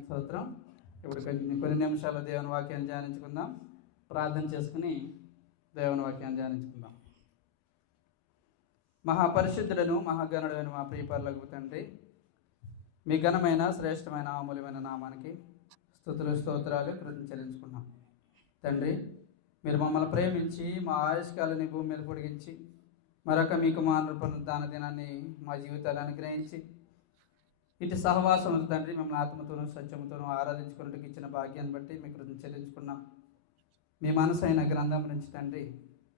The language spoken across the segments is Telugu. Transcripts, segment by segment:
స్తోత్రం. ఇప్పుడు కొన్ని నిమిషాలు దేవుని వాక్యాన్ని ధ్యానించుకుందాం. ప్రార్థన చేసుకుని దేవుని వాక్యాన్ని ధ్యానించుకుందాం. మహాపరిశుద్ధులను మహాగణుడైన మా ప్రియపరులకు తండ్రి, మీ ఘనమైన శ్రేష్టమైన అమూల్యమైన నామానికి స్తుతులు స్తోత్రాలు కృతజ్ఞతలు చెల్లించుకున్నాం. తండ్రి, మీరు మమ్మల్ని ప్రేమించి మా ఆయుష్కాలని భూమి మీద పొడిగించి మరొక మీ కుమారుని పునరుద్ధాన దినాన్ని మా జీవితాలు అనుగ్రహించి ఇటు సహవాసం తండ్రి మిమ్మల్ని ఆత్మతోనూ సత్యముతోనూ ఆరాధించుకున్నట్టుకు ఇచ్చిన భాగ్యాన్ని బట్టి మీకు కృతజ్ఞతలు చెల్లించుకున్నాం. మీ మనసు అయిన గ్రంథం నుంచి తండ్రి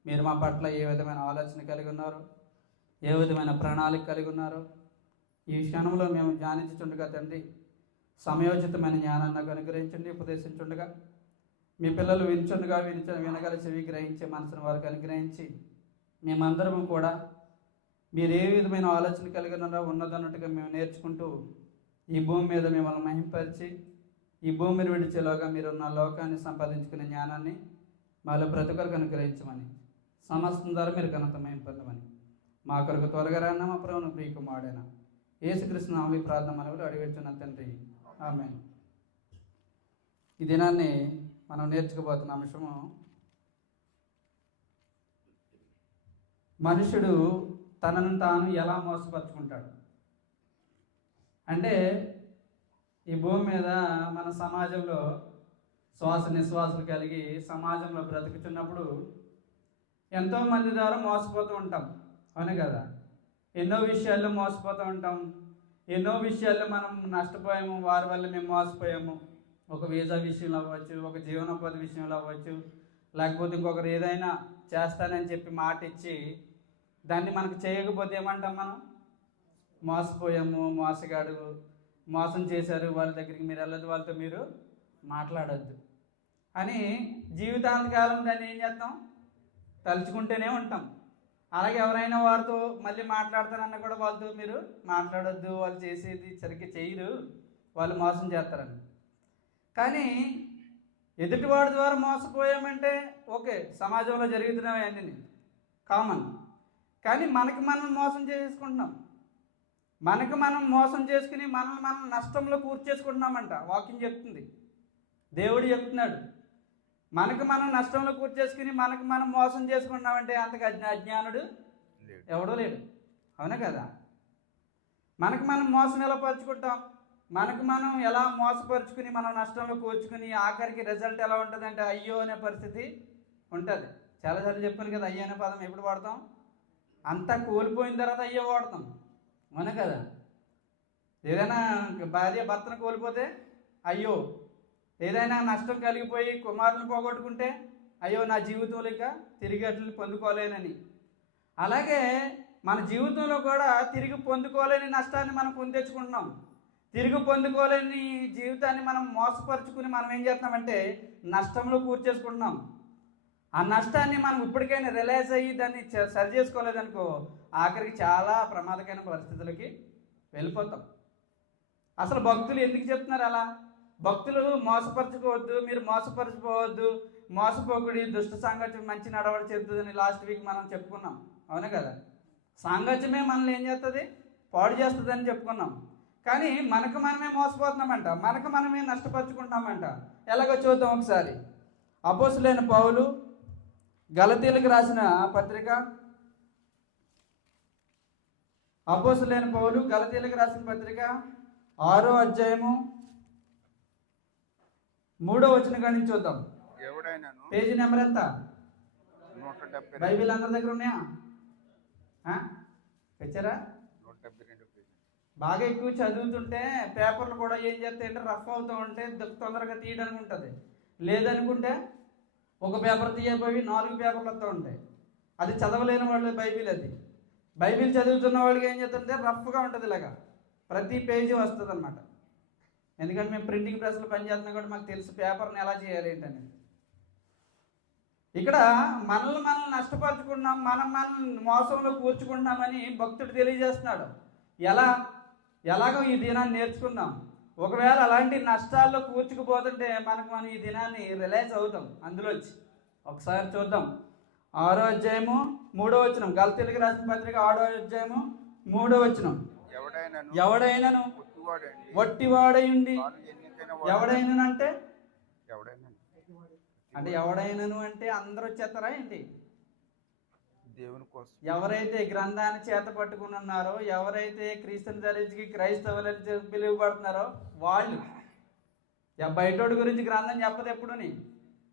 మీరు మా పట్ల ఏ విధమైన ఆలోచన కలిగి ఉన్నారో, ఏ విధమైన ప్రణాళిక కలిగి ఉన్నారో ఈ క్షణంలో మేము ధ్యానించుండగా తండ్రి సమయోచితమైన జ్ఞానాన్ని నాకు అనుగ్రహించండి. ఉపదేశించుండగా మీ పిల్లలు వినగల చెవి గ్రహించే మనసును వారికి అనుగ్రహించి మేమందరము కూడా మీరు ఏ విధమైన ఆలోచన కలిగి ఉన్నారో ఉన్నదన్నట్టుగా మేము నేర్చుకుంటూ ఈ భూమి మీద మిమ్మల్ని మహింపరిచి ఈ భూమిని విడిచేలోగా మీరు నా లోకాన్ని సంపాదించుకునే జ్ఞానాన్ని మాలో ప్రతి ఒక్కరికి అనుగ్రహించమని, సమస్తం ద్వారా మీరు ఘనత మహింపొందమని మా కొరకు త్వరగా రాన్న మా ప్రభువును ప్రియకుమారుడైన యేసుక్రీస్తు నామములో ప్రార్థన మనవులు అడిగేస్తున్న తండ్రి, ఆమేన్. ఈ దినాన్ని మనం నేర్చుకోబోతున్న అంశము మనుషుడు తనను తాను ఎలా మోసపరుచుకుంటాడు. అంటే ఈ భూమి మీద మన సమాజంలో శ్వాస నిశ్వాసాలు కలిగి సమాజంలో బ్రతుకుతున్నప్పుడు ఎంతోమంది ద్వారా మోసపోతూ ఉంటాం, అవునే కదా. ఎన్నో విషయాల్లో మోసపోతూ ఉంటాం, ఎన్నో విషయాల్లో మనం నష్టపోయాము, వారి వల్ల మేము మోసపోయాము. ఒక వీసా విషయంలో అవ్వచ్చు, ఒక జీవనోపాధి విషయంలో అవ్వచ్చు, లేకపోతే ఇంకొకరు ఏదైనా చేస్తానని చెప్పి మాట ఇచ్చి దాన్ని మనకు చేయకపోతే ఏమంటాం, మనం మోసపోయాము, మోసగాడు, మోసం చేశారు, వాళ్ళ దగ్గరికి మీరు వెళ్ళదు, వాళ్ళతో మీరు మాట్లాడద్దు అని జీవితాంతకాలం దాన్ని ఏం చేస్తాం, తలుచుకుంటూనే ఉంటాం. అలాగే ఎవరైనా వారితో మళ్ళీ మాట్లాడతానన్నా కూడా వాళ్ళతో మీరు మాట్లాడొద్దు, వాళ్ళు చేసేది సరిగ్గా చేయరు, వాళ్ళు మోసం చేస్తారని. కానీ ఎదుటివాడి ద్వారా మోసపోయామంటే ఓకే, సమాజంలో జరుగుతున్నవి అన్నీ కామన్. కానీ మనకి మనం మోసం చేసుకుంటున్నాం, మనకి మనం మోసం చేసుకుని మనల్ని మనం నష్టంలో కూర్చేసుకుంటున్నామంట. వాక్యం చెప్తుంది, దేవుడు చెప్తున్నాడు, మనకు మనం నష్టంలో కూర్చేసుకుని మనకు మనం మోసం చేసుకుంటున్నామంటే అంతగా అజ్ఞానుడు ఎవడో లేడు, అవునా కదా. మనకు మనం మోసం ఎలా పరుచుకుంటాం, మనకు మనం ఎలా మోసపరుచుకుని మనం నష్టంలో కూర్చుకుని ఆఖరికి రిజల్ట్ ఎలా ఉంటుందంటే అయ్యో అనే పరిస్థితి ఉంటుంది. చాలాసార్లు చెప్పాను కదా, అయ్యో అనే పదం ఎప్పుడు వాడతాం, అంతా కోల్పోయిన తర్వాత అయ్యో వాడతాం, అవునా కదా. ఏదైనా భార్య భర్తను కోల్పోతే అయ్యో, ఏదైనా నష్టం కలిగిపోయి కుమారులను పోగొట్టుకుంటే అయ్యో నా జీవితంలో ఇక తిరిగి అట్లని పొందుకోలేనని. అలాగే మన జీవితంలో కూడా తిరిగి పొందుకోలేని నష్టాన్ని మనం కొని తెచ్చుకుంటున్నాం. తిరిగి పొందుకోలేని జీవితాన్ని మనం మోసపరుచుకుని మనం ఏం చేస్తున్నామంటే నష్టంలో కూర్చేసుకుంటున్నాం. ఆ నష్టాన్ని మనం ఇప్పటికైనా రిలైజ్ అయ్యి దాన్ని సరి చేసుకోలేదనుకో ఆఖరికి చాలా ప్రమాదకరమైన పరిస్థితులకి వెళ్ళిపోతాం. అసలు భక్తులు ఎందుకు చెప్తున్నారు అలా? భక్తులు మోసపరచుకోవద్దు, మీరు మోసపరచుకోవద్దు, మోసపోకుడి, దుష్ట సాంగత్యం మంచి నడవడి చెప్తుందని లాస్ట్ వీక్ మనం చెప్పుకున్నాం, అవునా కదా. సాంగత్యమే మనల్ని ఏం చేస్తుంది, పాడు చేస్తుందని చెప్పుకున్నాం. కానీ మనకు మనమే మోసపోతున్నామంట, మనకు మనమే నష్టపరుచుకుంటామంట. ఎలాగో చూద్దాం ఒకసారి. అపోస్తులైన పౌలు గలతీయులకు రాసిన పత్రిక, అపోస్తులైన పౌలు గలతీయులకు రాసిన పత్రిక 6వ అధ్యాయము 3వ వచనం కాడి నుంచి చూద్దాం. పేజీ నెంబర్ ఎంత? 170. బైబిల్ అందరి దగ్గర ఉన్నాయా? వచ్చారా? బాగా ఎక్కువ చదువుతుంటే పేపర్లు కూడా ఏం చేస్తాయంటే రఫ్ అవుతూ ఉంటే తొందరగా తీయడానికి ఉంటుంది. లేదనుకుంటే ఒక పేపర్ తీయబోయి 4 పేపర్లు వస్తూ ఉంటాయి. అది చదవలేని వాళ్ళు బైబిల్, అది బైబిల్ చదువుతున్న వాళ్ళకి ఏం చేస్తుంటే రఫ్గా ఉంటుంది, ఇలాగా ప్రతి పేజీ వస్తుంది అన్నమాట. ఎందుకంటే మేము ప్రింటింగ్ ప్రెస్లో పనిచేస్తున్నాం కూడా మాకు తెలుసు పేపర్ని ఎలా చేయాలి ఏంటని. ఇక్కడ మనల్ని మనం నష్టపరుచుకున్నాం, మనం మోసంలో కూర్చుకుంటున్నామని భక్తుడు తెలియజేస్తున్నాడు. ఎలాగో ఈ దినాన్ని నేర్చుకుందాం. ఒకవేళ అలాంటి నష్టాల్లో కూర్చుకుపోతుంటే మనం ఈ దినాన్ని రిలైజ్ అవుతాం అందులోంచి. ఒకసారి చూద్దాం. 6వ అధ్యాయము 3వ వచనం, గలతీయులకు రాసిన పత్రిక 6వ అధ్యాయము 3వ వచనం. ఎవడైనను వట్టివాడై ఉండి ఎవడైనను అంటే ఎవడైనా అంటే ఎవడైనను అంటే అందరూ వచ్చేస్తారా ఏంటి? దేవుని కోసం ఎవరైతే గ్రంథాన్ని చేత పట్టుకుని ఉన్నారో, ఎవరైతే క్రీస్తుని ధరించి క్రైస్తవులని పిలువబడుతున్నారో వాళ్ళు. బయటోడి గురించి గ్రంథం చెప్పదు ఎప్పుడుని.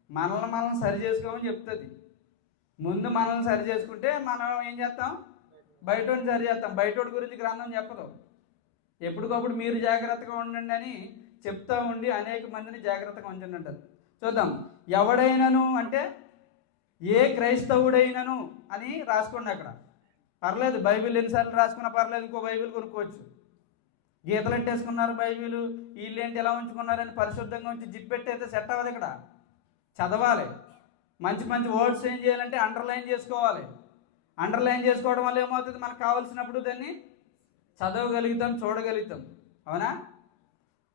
మనల్ని సరి చేసుకోమని చెప్తుంది. ముందు మనల్ని సరి చేసుకుంటే మనం ఏం చేస్తాం? బయటోడిని సరి చేస్తాం. బయటోడి గురించి గ్రంథం చెప్పదు. ఎప్పటికప్పుడు మీరు జాగ్రత్తగా ఉండండి అని చెప్తా ఉండి అనేక మందిని జాగ్రత్తగా ఉంచండి అంటారు. చూద్దాం. ఎవడైనను అంటే ఏ క్రైస్తవుడైనను అని రాసుకోండి అక్కడ. పర్లేదు, బైబిల్ ఎన్నిసార్లు రాసుకున్నా పర్లేదు, ఇంకో బైబిల్ కొనుక్కోవచ్చు. గీతలు ఎట్టేసుకున్నారు బైబిల్, వీళ్ళేంటి ఎలా ఉంచుకున్నారని పరిశుద్ధంగా ఉంచి జిప్పెట్టయితే సెట్ అవ్వదు. ఇక్కడ చదవాలి. మంచి మంచి వర్డ్స్ ఏం చేయాలంటే అండర్లైన్ చేసుకోవాలి. అండర్లైన్ చేసుకోవడం వల్ల ఏమవుతుంది? మనకు కావాల్సినప్పుడు దాన్ని చదవగలుగుతాం, చూడగలుగుతాం. అవునా?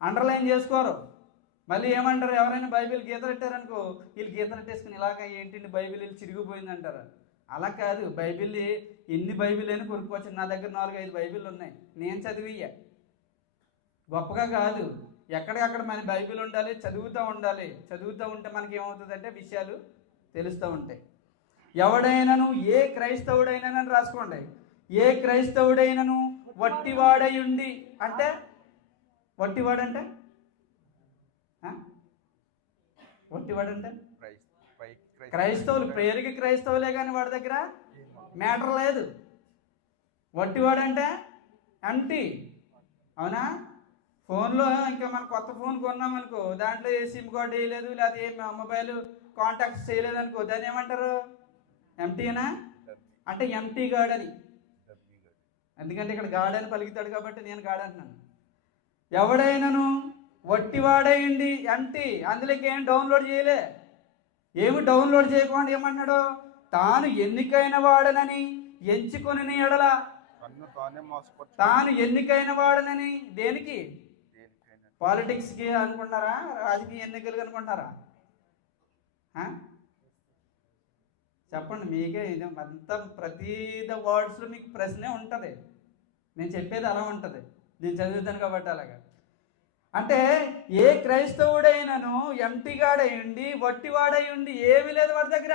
అండర్లైన్ చేసుకోరు. మళ్ళీ ఏమంటారు? ఎవరైనా బైబిల్ గీతలు పెట్టారనుకో, వీళ్ళు గీతలు పెట్టేసుకుని ఇలాగ ఏంటి బైబిల్ వీళ్ళు చిరిగిపోయింది అంటారు. అలా కాదు. బైబిల్ ఎన్ని బైబిల్ అయినా కొనుక్కోవచ్చు. నా దగ్గర 4-5 బైబిల్ ఉన్నాయి, నేను చదివియ్యా. గొప్పగా కాదు, ఎక్కడికక్కడ మన బైబిల్ ఉండాలి, చదువుతూ ఉండాలి. చదువుతూ ఉంటే మనకి ఏమవుతుందంటే విషయాలు తెలుస్తూ ఉంటాయి. ఎవడైనను ఏ క్రైస్తవుడైనను రాసుకోండి. ఏ క్రైస్తవుడైనను వట్టివాడై ఉండి అంటే, వట్టివాడంటే వట్టివాడంటే క్రైస్తవులు, పేరుకి క్రైస్తవులే కానీ వాడి దగ్గర మ్యాటర్ లేదు. వట్టివాడంటే ఎంటీ. అవునా? ఫోన్లో ఇంకా మనం కొత్త ఫోన్ కొన్నామనుకో, దాంట్లో ఏ సిమ్ కార్డు వేయలేదు, లేకపోతే ఏ మొబైల్ కాంటాక్ట్స్ చేయలేదు అనుకో, దాన్ని ఏమంటారు? ఎంటీనా? అంటే ఎంటీ గార్డ్ అని. ఎందుకంటే ఇక్కడ గార్డ్ అని పలుకుతాడు కాబట్టి నేను గార్డ్ అంటున్నాను. ఎవడైనను వట్టివాడైంది ఎంటీ, అందులోకి ఏం డౌన్లోడ్ చేయలే. ఏమి డౌన్లోడ్ చేయకుండా ఏమన్నాడు? తాను ఎన్నికైన వాడనని ఎంచుకొని ఎడల. తాను ఎన్నికైన వాడనని దేనికి? పాలిటిక్స్కి అనుకుంటారా? రాజకీయ ఎన్నికలు అనుకుంటారా? చెప్పండి. మీకే ఇది అంతా ప్రతి వర్డ్స్లో మీకు ప్రశ్నే ఉంటుంది. నేను చెప్పేది అలా ఉంటుంది. నేను చదువుతాను కాబట్టి అలాగా. అంటే ఏ క్రైస్తవుడైనను ఎంటీగాడయ్యండి, వట్టివాడై ఉండి ఏమీ లేదు వాడి దగ్గర.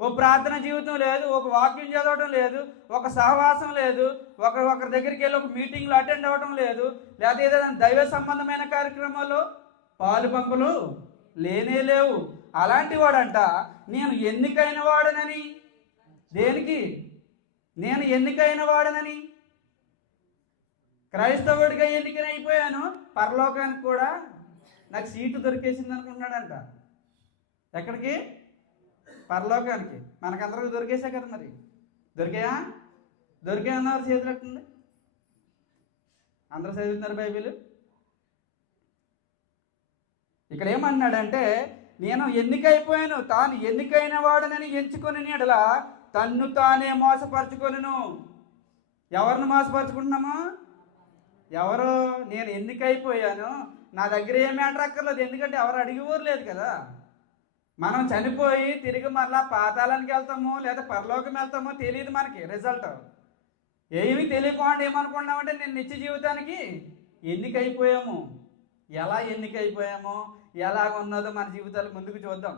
ఓ ప్రార్థన జీవితం లేదు, ఒక వాక్యం చదవడం లేదు, ఒక సహవాసం లేదు, ఒకరి దగ్గరికి వెళ్ళి ఒక మీటింగ్లో అటెండ్ అవ్వడం లేదు, లేదా ఏదైనా దైవ సంబంధమైన కార్యక్రమాల్లో పాలు పంపులు లేనే లేవు. అలాంటి వాడంట నేను ఎన్నికైన వాడనని. దేనికి? నేను ఎన్నికైన వాడనని. క్రైస్తవుడిగా ఎన్నికైన అయిపోయాను, పరలోకానికి కూడా నాకు సీటు దొరికేసింది అనుకున్నాడంట. ఎక్కడికి? పరలోకానికి. మనకందరికి దొరికేసా కదా. మరి దొరికాయా? దొరికాయన్నారు చేతులట్టుంది. అందరూ చదువుతున్నారు బైబిల్. ఇక్కడ ఏమన్నాడంటే నేను ఎన్నికైపోయాను, తాను ఎన్నికైన వాడనని ఎంచుకొని నీడల తన్ను తానే మోసపరచుకొనును. ఎవరిని మోసపరుచుకుంటున్నాము? ఎవరు? నేను ఎన్నికైపోయాను, నా దగ్గర ఏ మ్యాటర్ అక్కర్లేదు. ఎందుకంటే ఎవరు అడిగేవారు లేదు కదా. మనం చనిపోయి తిరిగి మళ్ళా పాతాళానికి వెళ్తామో లేదా పరలోకం వెళ్తామో తెలియదు మనకి. రిజల్ట్ ఏమీ తెలియకుండా ఏమనుకున్నామంటే నేను నిత్య జీవితానికి ఎన్నికైపోయాము. ఎలా ఎన్నికైపోయామో, ఎలాగ ఉన్నదో మన జీవితాలు ముందుకు చూద్దాం.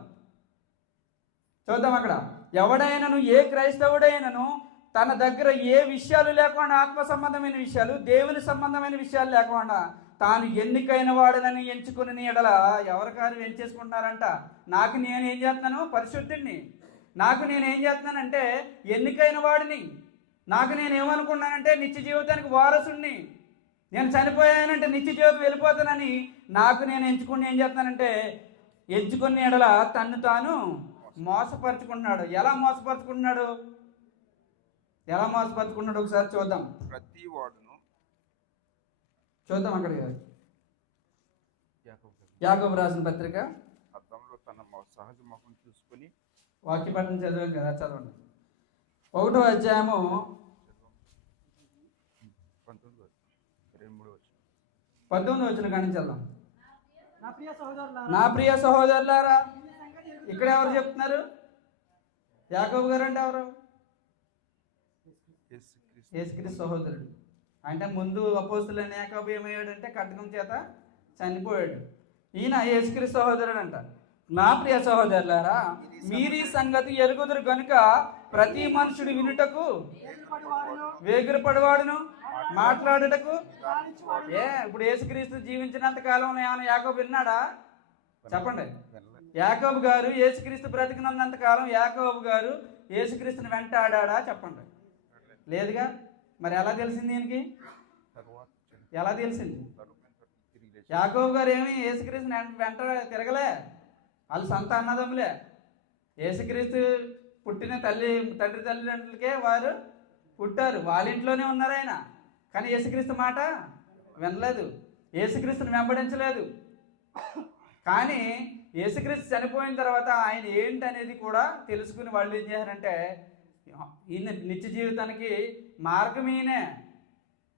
అక్కడ ఎవడైనను ఏ క్రైస్తవుడైనను తన దగ్గర ఏ విషయాలు లేకుండా, ఆత్మ సంబంధమైన విషయాలు, దేవుని సంబంధమైన విషయాలు లేకుండా తాను ఎన్నికైన వాడనని ఎంచుకుని ఎడల. ఎవరికారు ఎంచేసుకుంటున్నారంట? నాకు నేనేం చేస్తున్నాను? పరిశుద్ధుడిని. నాకు నేనేం చేస్తున్నానంటే ఎన్నికైన వాడిని. నాకు నేనేమనుకున్నానంటే నిత్య జీవితానికి వారసుడిని. నేను చనిపోయానంటే నిత్య జీవితం వెళ్ళిపోతానని నాకు నేను ఎంచుకుని ఏం చేస్తానంటే ఎంచుకుని ఎడల తన్ను తాను మోసపరుచుకుంటున్నాడు. ఎలా మోసపరుచుకుంటున్నాడు? ఎలా మోసపరుచుకుంటున్నాడు ఒకసారి చూద్దాం. ప్రతి వాడును చూద్దాం. అక్కడ యాకోబు రాసిన పత్రిక అద్దంలో తన సహజ ముఖం చూసుకుని వాక్యపట్నం చదివాం కదా, చదవండి. 1వ అధ్యాయము 19వ వచనం కాడి నుంచి వెళ్దాం. నా ప్రియ సహోదరులారా. ఇక్కడ ఎవరు చెప్తున్నారు? యాకోబు గారు అంటే ఎవరు? యేసుక్రీస్తు సహోదరుడు. అంటే ముందు అపోస్తులైన యాకోబు ఏమయ్యాడంటే ఖడ్గం చేత చనిపోయాడు. ఈయన యేసుక్రీస్తు సహోదరుడు అంట. నా ప్రియ సహోదరులారా, మీరీ సంగతి ఎరుగుదురు గనుక ప్రతి మనుషుడు వినుటకు వేగిరపడివాడును, మాట్లాడుటకు. ఇప్పుడు యేసుక్రీస్తు జీవించినంత కాలం ఏమైనా యాకోబు విన్నాడా? చెప్పండి. యాకోబు గారు యేసుక్రీస్తు బ్రతికినంత కాలం యాకోబు గారు యేసుక్రీస్తుని వెంటాడా? చెప్పండి. లేదుగా. మరి ఎలా తెలిసింది దీనికి? ఎలా తెలిసింది? యాకోబు గారు ఏమి యేసుక్రీస్తుని వెంట తిరగలే. వాళ్ళు సొంత అన్నదమ్ములే. యేసుక్రీస్తు పుట్టిన తండ్రి తల్లిదండ్రులకే వారు పుట్టారు, వాళ్ళ ఇంట్లోనే ఉన్నారు ఆయన. కానీ యేసుక్రీస్తు మాట వినలేదు, యేసుక్రీస్తుని వెంబడించలేదు. కానీ యేసుక్రీస్తు చనిపోయిన తర్వాత ఆయన ఏంటనేది కూడా తెలుసుకుని వాళ్ళు ఏం చేశారంటే, ఈయన నిత్య జీవితానికి మార్గం ఈయనే,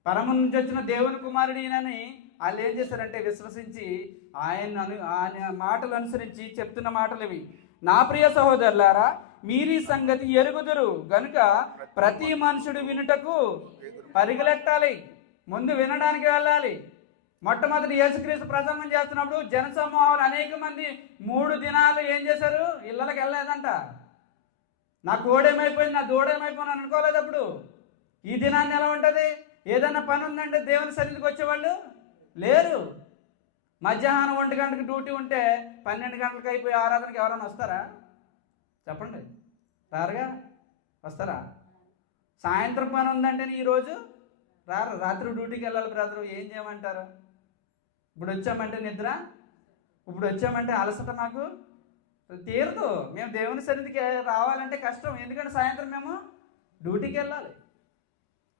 పరము నుంచి వచ్చిన దేవుని కుమారుడు ఈయనని వాళ్ళు ఏం చేశారంటే విశ్వసించి ఆయన మాటలు అనుసరించి చెప్తున్న మాటలు ఇవి. నా ప్రియ సహోదరులారా, మీరీ సంగతి ఎరుగుదురు గనుక ప్రతి మనుషుడు వినుటకు పరిగెలెట్టాలి. ముందు వినడానికి వెళ్ళాలి. మొట్టమొదటి యేసుక్రీస్తు ప్రసంగం చేస్తున్నప్పుడు జనసమూహాలు అనేక మంది 3 దినాలు ఏం చేశారు? ఇళ్ళకి వెళ్ళలేదంట. నా కోడేమైపోయింది, నా దూడేమైపోయింది అనుకోలేదు. అప్పుడు ఈ దినాన్ని ఎలా ఉంటుంది? ఏదైనా పని ఉందంటే దేవుని సన్నిధికి వచ్చేవాళ్ళు లేరు. మధ్యాహ్నం 1 గంటకి డ్యూటీ ఉంటే 12 గంటలకు అయిపోయి ఆరాధనకి ఎవరైనా వస్తారా? చెప్పండి. రారుగా. వస్తారా? సాయంత్రం పని ఉందంటే ఈరోజు రారు. రాత్రి డ్యూటీకి వెళ్ళాలి బ్రదరు, ఏం చేయమంటారు? ఇప్పుడు వచ్చామంటే నిద్ర, ఇప్పుడు వచ్చామంటే అలసట మాకు తీరదు. మేము దేవుని సన్నిధికి రావాలంటే కష్టం. ఎందుకంటే సాయంత్రం మేము డ్యూటీకి వెళ్ళాలి.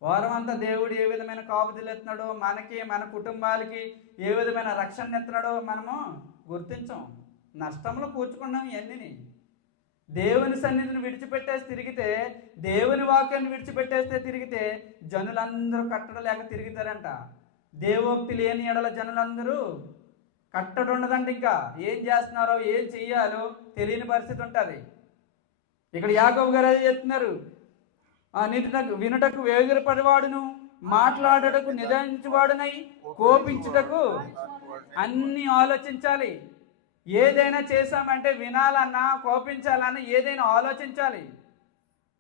వారం అంతా దేవుడు ఏ విధమైన కాపుదలు ఎత్తున్నాడో, మనకి మన కుటుంబాలకి ఏ విధమైన రక్షణ ఎత్తున్నాడో మనము గుర్తించాం. నష్టంలో కూర్చుకున్నాం ఇవన్నీ. దేవుని సన్నిధిని విడిచిపెట్టేసి తిరిగితే, దేవుని వాక్యాన్ని విడిచిపెట్టేస్తే తిరిగితే జనులందరూ కట్టడం లేక తిరుగుతారంట. దేవోక్తి లేని ఎడల జనులందరూ కట్టడం ఉండదంట. ఇంకా ఏం చేస్తున్నారో ఏం చెయ్యాలో తెలియని పరిస్థితి ఉంటుంది. ఇక్కడ యాకోబు గారు అదే చెప్తున్నారు. వినుటకు వేగిరపడివాడును, మాట్లాడుటకు నిదానించువాడునై, కోపించుటకు అన్ని ఆలోచించాలి. ఏదైనా చేశామంటే వినాలన్నా కోపించాలన్నా ఏదైనా ఆలోచించాలి.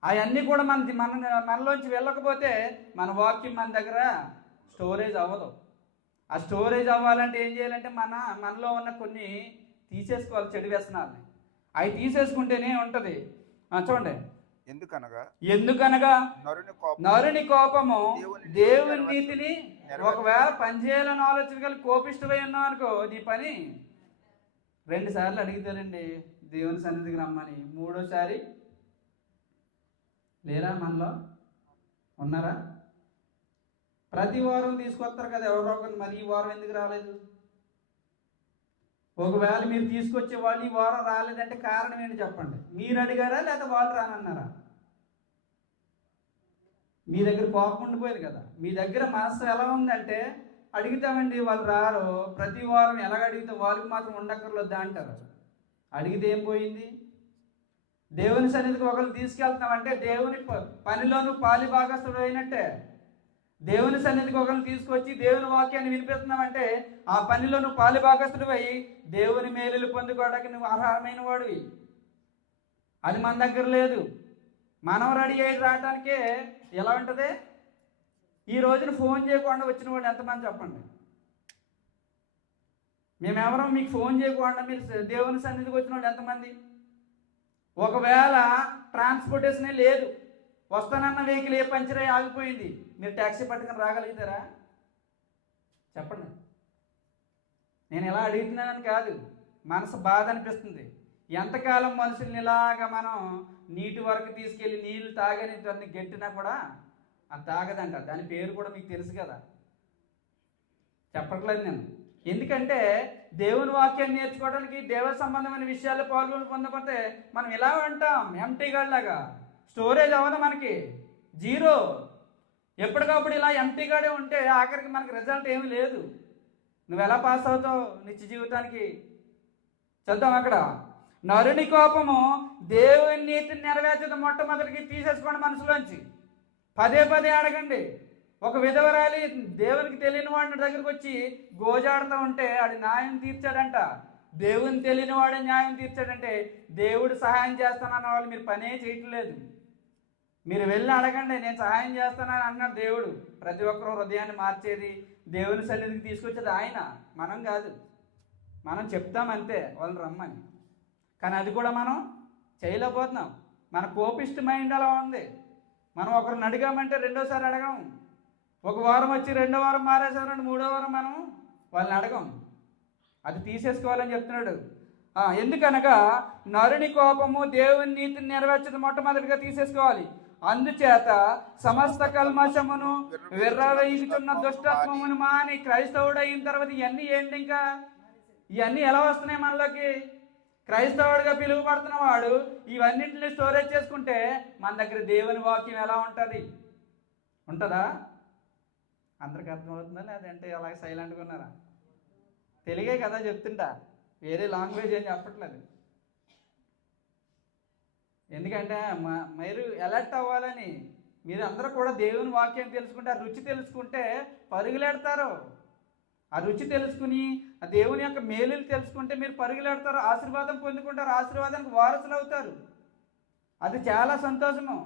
అవన్నీ కూడా మనలోంచి వెళ్ళకపోతే మన వాక్యం మన దగ్గర స్టోరేజ్ అవ్వదు. ఆ స్టోరేజ్ అవ్వాలంటే ఏం చేయాలంటే మనలో ఉన్న కొన్ని తీసేసుకోవాలి, చెడు వ్యసనాలని. అవి తీసేసుకుంటేనే ఉంటుంది. చూడండి. ఎందుకనగా నరుని కోపము దేవుని నీతిని ఒకవేళ పనిచేయాలని ఆలోచన కలిగి కోపిష్టమై ఉన్నావు అనుకో, నీ పని 2 సార్లు అడుగుతారండి దేవుని సన్నిధికి రమ్మని. 3వసారి లేరా? మనలో ఉన్నారా? ప్రతి వారం తీసుకొస్తారు కదా ఎవరో ఒకరు. మరి ఈ వారం ఎందుకు రాలేదు? ఒకవేళ మీరు తీసుకొచ్చే వాళ్ళు ఈ వారం రాలేదంటే కారణం ఏంటి చెప్పండి? మీరు అడిగారా లేదా వాళ్ళు రానన్నారా? మీ దగ్గర కోపం ఉండిపోయింది కదా. మీ దగ్గర మనసు ఎలా ఉందంటే, అడుగుతామండి వాళ్ళు రారు, ప్రతి వారం ఎలాగ అడిగితే వాళ్ళకి మాత్రం ఉండక్కర్లేదా అంటారు. అడిగితే ఏం పోయింది? దేవుని సన్నిధికి ఒకరు తీసుకెళ్తున్నామంటే దేవుని పనిలోనూ పాలి భాగస్థుడు అయినట్టే. దేవుని సన్నిధికి ఒకరిని తీసుకొచ్చి దేవుని వాక్యాన్ని వినిపిస్తున్నామంటే ఆ పనిలో నువ్వు పాలి భాగస్థుడు అయ్యి దేవుని మేలులు పొందుకోవడానికి నువ్వు అర్హమైన వాడివి. అది మన దగ్గర లేదు. మనం రెడీ అయ్యి రావడానికే ఎలా ఉంటుంది? ఈ రోజున ఫోన్ చేయకుండా వచ్చిన వాడు ఎంతమంది చెప్పండి? మేమెవరో మీకు ఫోన్ చేయకుండా మీరు దేవుని సన్నిధికి వచ్చిన వాళ్ళు ఎంతమంది? ఒకవేళ ట్రాన్స్పోర్టేషనే లేదు, వస్తానన్న వెహికల్ ఏ పంచర్ అయ్యి ఆగిపోయింది, మీరు ట్యాక్సీ పట్టుకుని రాగలుగుతారా? చెప్పండి. నేను ఎలా అడుగుతున్నానని కాదు, మనసు బాధ అనిపిస్తుంది. ఎంతకాలం మనుషుల్ని ఇలాగా మనం నీటి వరకు తీసుకెళ్ళి నీళ్ళు తాగని దాన్ని గెట్టినా కూడా అది తాగదంట. దాని పేరు కూడా మీకు తెలుసు కదా, చెప్పట్లేదు నేను. ఎందుకంటే దేవుని వాక్యాన్ని నేర్చుకోవడానికి దేవ సంబంధమైన విషయాల్లో పొందకపోతే మనం ఇలా అంటాం, ఎంటీ గాడ్లాగా. స్టోరేజ్ అవ్వదు మనకి, జీరో. ఎప్పటికప్పుడు ఇలా ఎంటీ గాడే ఉంటే ఆఖరికి మనకి రిజల్ట్ ఏమీ లేదు. నువ్వు ఎలా పాస్ అవుతావు నిత్య జీవితానికి? చూద్దాం అక్కడ. నరుని కోపము దేవుని నీతిని నెరవేర్చడం మొట్టమొదటికి తీసేసుకోండి మనసులోంచి. పదే పదే అడగండి. ఒక విధవరాలి దేవునికి తెలియని వాడిని దగ్గరికి వచ్చి గోజాడుతూ ఉంటే ఆడి న్యాయం తీర్చాడంట. దేవుని తెలియని వాడే న్యాయం తీర్చాడంటే దేవుడు సహాయం చేస్తానన్న వాళ్ళు మీరు పనే చేయట్లేదు. మీరు వెళ్ళి అడగండి, నేను సహాయం చేస్తానని అన్నాడు దేవుడు. ప్రతి ఒక్కరూ హృదయాన్ని మార్చేది, దేవుని సన్నిధికి తీసుకొచ్చేది ఆయన, మనం కాదు. మనం చెప్తామంతే వాళ్ళని రమ్మని, కానీ అది కూడా మనం చేయలేకపోతున్నాం. మన కోపిష్ట మైండ్ అలా ఉంది. మనం ఒకరిని అడిగామంటే రెండోసారి అడగం. ఒక వారం వచ్చి రెండో వారం మారేసారంటే మూడో వారం మనం వాళ్ళని అడగం. అది తీసేసుకోవాలని చెప్తున్నాడు. ఎందుకనగా నరుని కోపము దేవుని నీతిని నెరవేర్చదు, మొట్టమొదటిగా తీసేసుకోవాలి. అందుచేత సమస్త కల్మషమును విర్రవేయుచున్న దుష్టత్వమును మాని క్రైస్తవుడు అయిన తర్వాత ఇవన్నీ ఏంటి? ఇంకా ఇవన్నీ ఎలా వస్తున్నాయి మనలోకి? క్రైస్తవుడిగా పిలువబడుతున్న వాడు ఇవన్నింటిని స్టోరేజ్ చేసుకుంటే మన దగ్గర దేవుని వాక్యం ఎలా ఉంటుంది? ఉంటుందా? అందరికి అర్థమవుతుందా? లేదంటే అలాగే సైలెంట్గా ఉన్నారా? తెలుగే కదా చెప్తుంటా, వేరే లాంగ్వేజ్ ఏం చెప్పట్లేదు. ఎందుకంటే మీరు అలర్ట్ అవ్వాలని. మీరు అందరూ కూడా దేవుని వాక్యం తెలుసుకుంటే, ఆ రుచి తెలుసుకుంటే పరుగులెడతారు. ఆ రుచి తెలుసుకుని ఆ దేవుని యొక్క మేలులు తెలుసుకుంటే మీరు పరుగులెడతారు, ఆశీర్వాదం పొందుకుంటారు, ఆశీర్వాదానికి వారసులు అవుతారు. అది చాలా సంతోషము.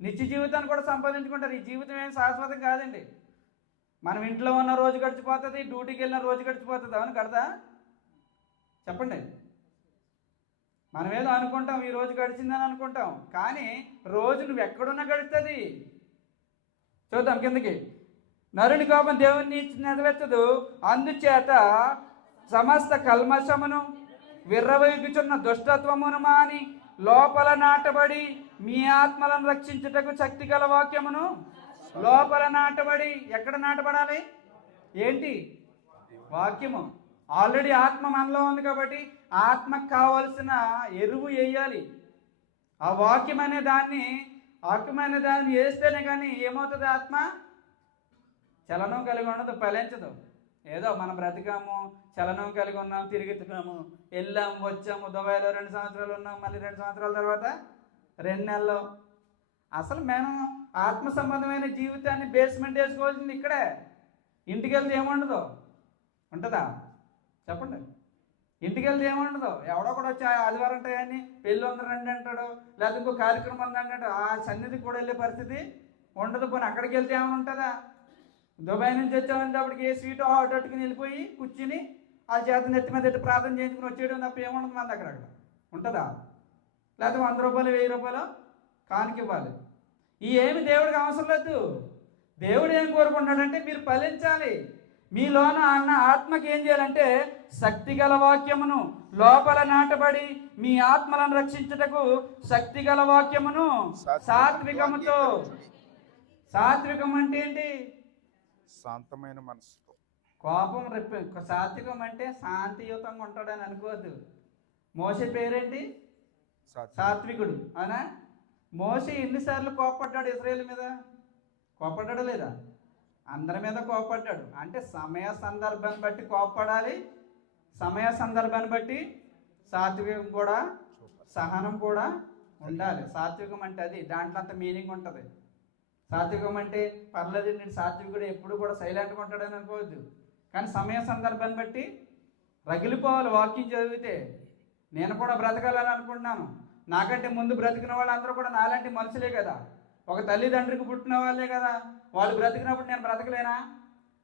నిత్య జీవితాన్ని కూడా సంపాదించుకుంటారు. ఈ జీవితం ఏం శాశ్వతం కాదండి. మనం ఇంట్లో ఉన్న రోజు గడిచిపోతుంది, డ్యూటీకి వెళ్ళిన రోజు గడిచిపోతుంది. అవును కదా? చెప్పండి. మనం ఏదో అనుకుంటాం, ఈ రోజు గడిచిందని అనుకుంటాం, కానీ రోజు నువ్వు ఎక్కడున్నా గడుస్తుంది. చూద్దాం కిందకి. నరుని కోపం దేవుని నెరవేర్చదు, అందుచేత సమస్త కల్మషమును విర్రవీగుచున్న దుష్టత్వమును మాని లోపల నాటబడి మీ ఆత్మలను రక్షించుటకు శక్తి గల వాక్యమును లోపల నాటబడి. ఎక్కడ నాటబడాలి? ఏంటి? వాక్యము. ఆల్రెడీ ఆత్మ మనలో ఉంది కాబట్టి ఆత్మకు కావలసిన ఎరువు వేయాలి. ఆ వాక్యం అనే దాన్ని వేస్తేనే కానీ ఏమవుతుంది? ఆత్మ చలనం కలిగి ఉండదు, ఫలించదు. ఏదో మనం బ్రతికాము, చలనం కలిగి ఉన్నాం, తిరుగుతున్నాము, వెళ్ళాము, వచ్చాము, దుబాయ్లో 2 సంవత్సరాలు ఉన్నాం, మళ్ళీ 2 సంవత్సరాల తర్వాత 2 నెలలు. అసలు మేము ఆత్మ సంబంధమైన జీవితాన్ని బేస్మెంట్ వేసుకోవాల్సింది ఇక్కడే. ఇంటికి వెళ్తే ఏముండదు? ఉంటుందా? చెప్పండి. ఇంటికి వెళ్తే ఏముండదు? ఎవడో కూడా వచ్చి ఆదివారం ఉంటాయని పెళ్ళి ఉంది రండి అంటాడు, లేకపోతే ఇంకో కార్యక్రమం ఉంది అంటాడు. ఆ సన్నిధికి కూడా వెళ్ళే పరిస్థితి ఉండదు. పోనీ అక్కడికి వెళ్తే ఏమైనా ఉంటుందా? దుబాయ్ నుంచి వచ్చామంటే అప్పటికి ఏ స్వీట్ ఆటోట్టుకుని వెళ్ళిపోయి కూర్చుని ఆ చేత నెత్తి మీద ఎట్టి ప్రార్థన చేయించుకుని వచ్చేయడం తప్ప ఏముండదు మన దగ్గర. అక్కడ ఉంటుందా? లేకపోతే 100 రూపాయలు 1000 రూపాయలు కానుక ఇవ్వాలి. ఈ ఏమి దేవుడికి అవసరం లేదు. దేవుడు ఏం కోరుకుంటాడంటే మీరు ఫలించాలి. మీలోన అన్న ఆత్మకి ఏం చేయాలంటే శక్తిగల వాక్యమును లోపల నాటబడి మీ ఆత్మలను రక్షించుటకు శక్తిగల వాక్యమును సాత్వికముతో. సాత్వికం అంటే ఏంటి? శాంతమైన మనసుతో. కోపం సాత్వికం అంటే శాంతియుతంగా ఉంటాడని అనుకోవద్దు. మోసే పేరేంటి? సాత్వికుడు. అవునా? మోసే ఎన్నిసార్లు కోపపడ్డాడు ఇశ్రాయేలు మీద? కోపపడ్డాడు లేదా? అందరి మీద కోపపడ్డాడు. అంటే సమయ సందర్భాన్ని బట్టి కోపపడాలి, సమయ సందర్భాన్ని బట్టి సాత్వికం కూడా, సహనం కూడా ఉండాలి. సాత్వికం అంటే అది, దాంట్లో అంత మీనింగ్ ఉంటుంది. సాత్వికం అంటే పర్లేదు, నేను సాత్వికుడు ఎప్పుడు కూడా సైలెంట్గా ఉంటాడని అనుకోవద్దు. కానీ సమయ సందర్భాన్ని బట్టి రగిలిపోవాలి. వాక్యం చదివితే నేను కూడా బ్రతకాలని అనుకుంటున్నాను. నాకంటే ముందు బ్రతికిన వాళ్ళందరూ కూడా నాలాంటి మనుషులే కదా, ఒక తల్లిదండ్రికి పుట్టిన వాళ్ళే కదా. వాళ్ళు బ్రతికినప్పుడు నేను బ్రతకలేనా?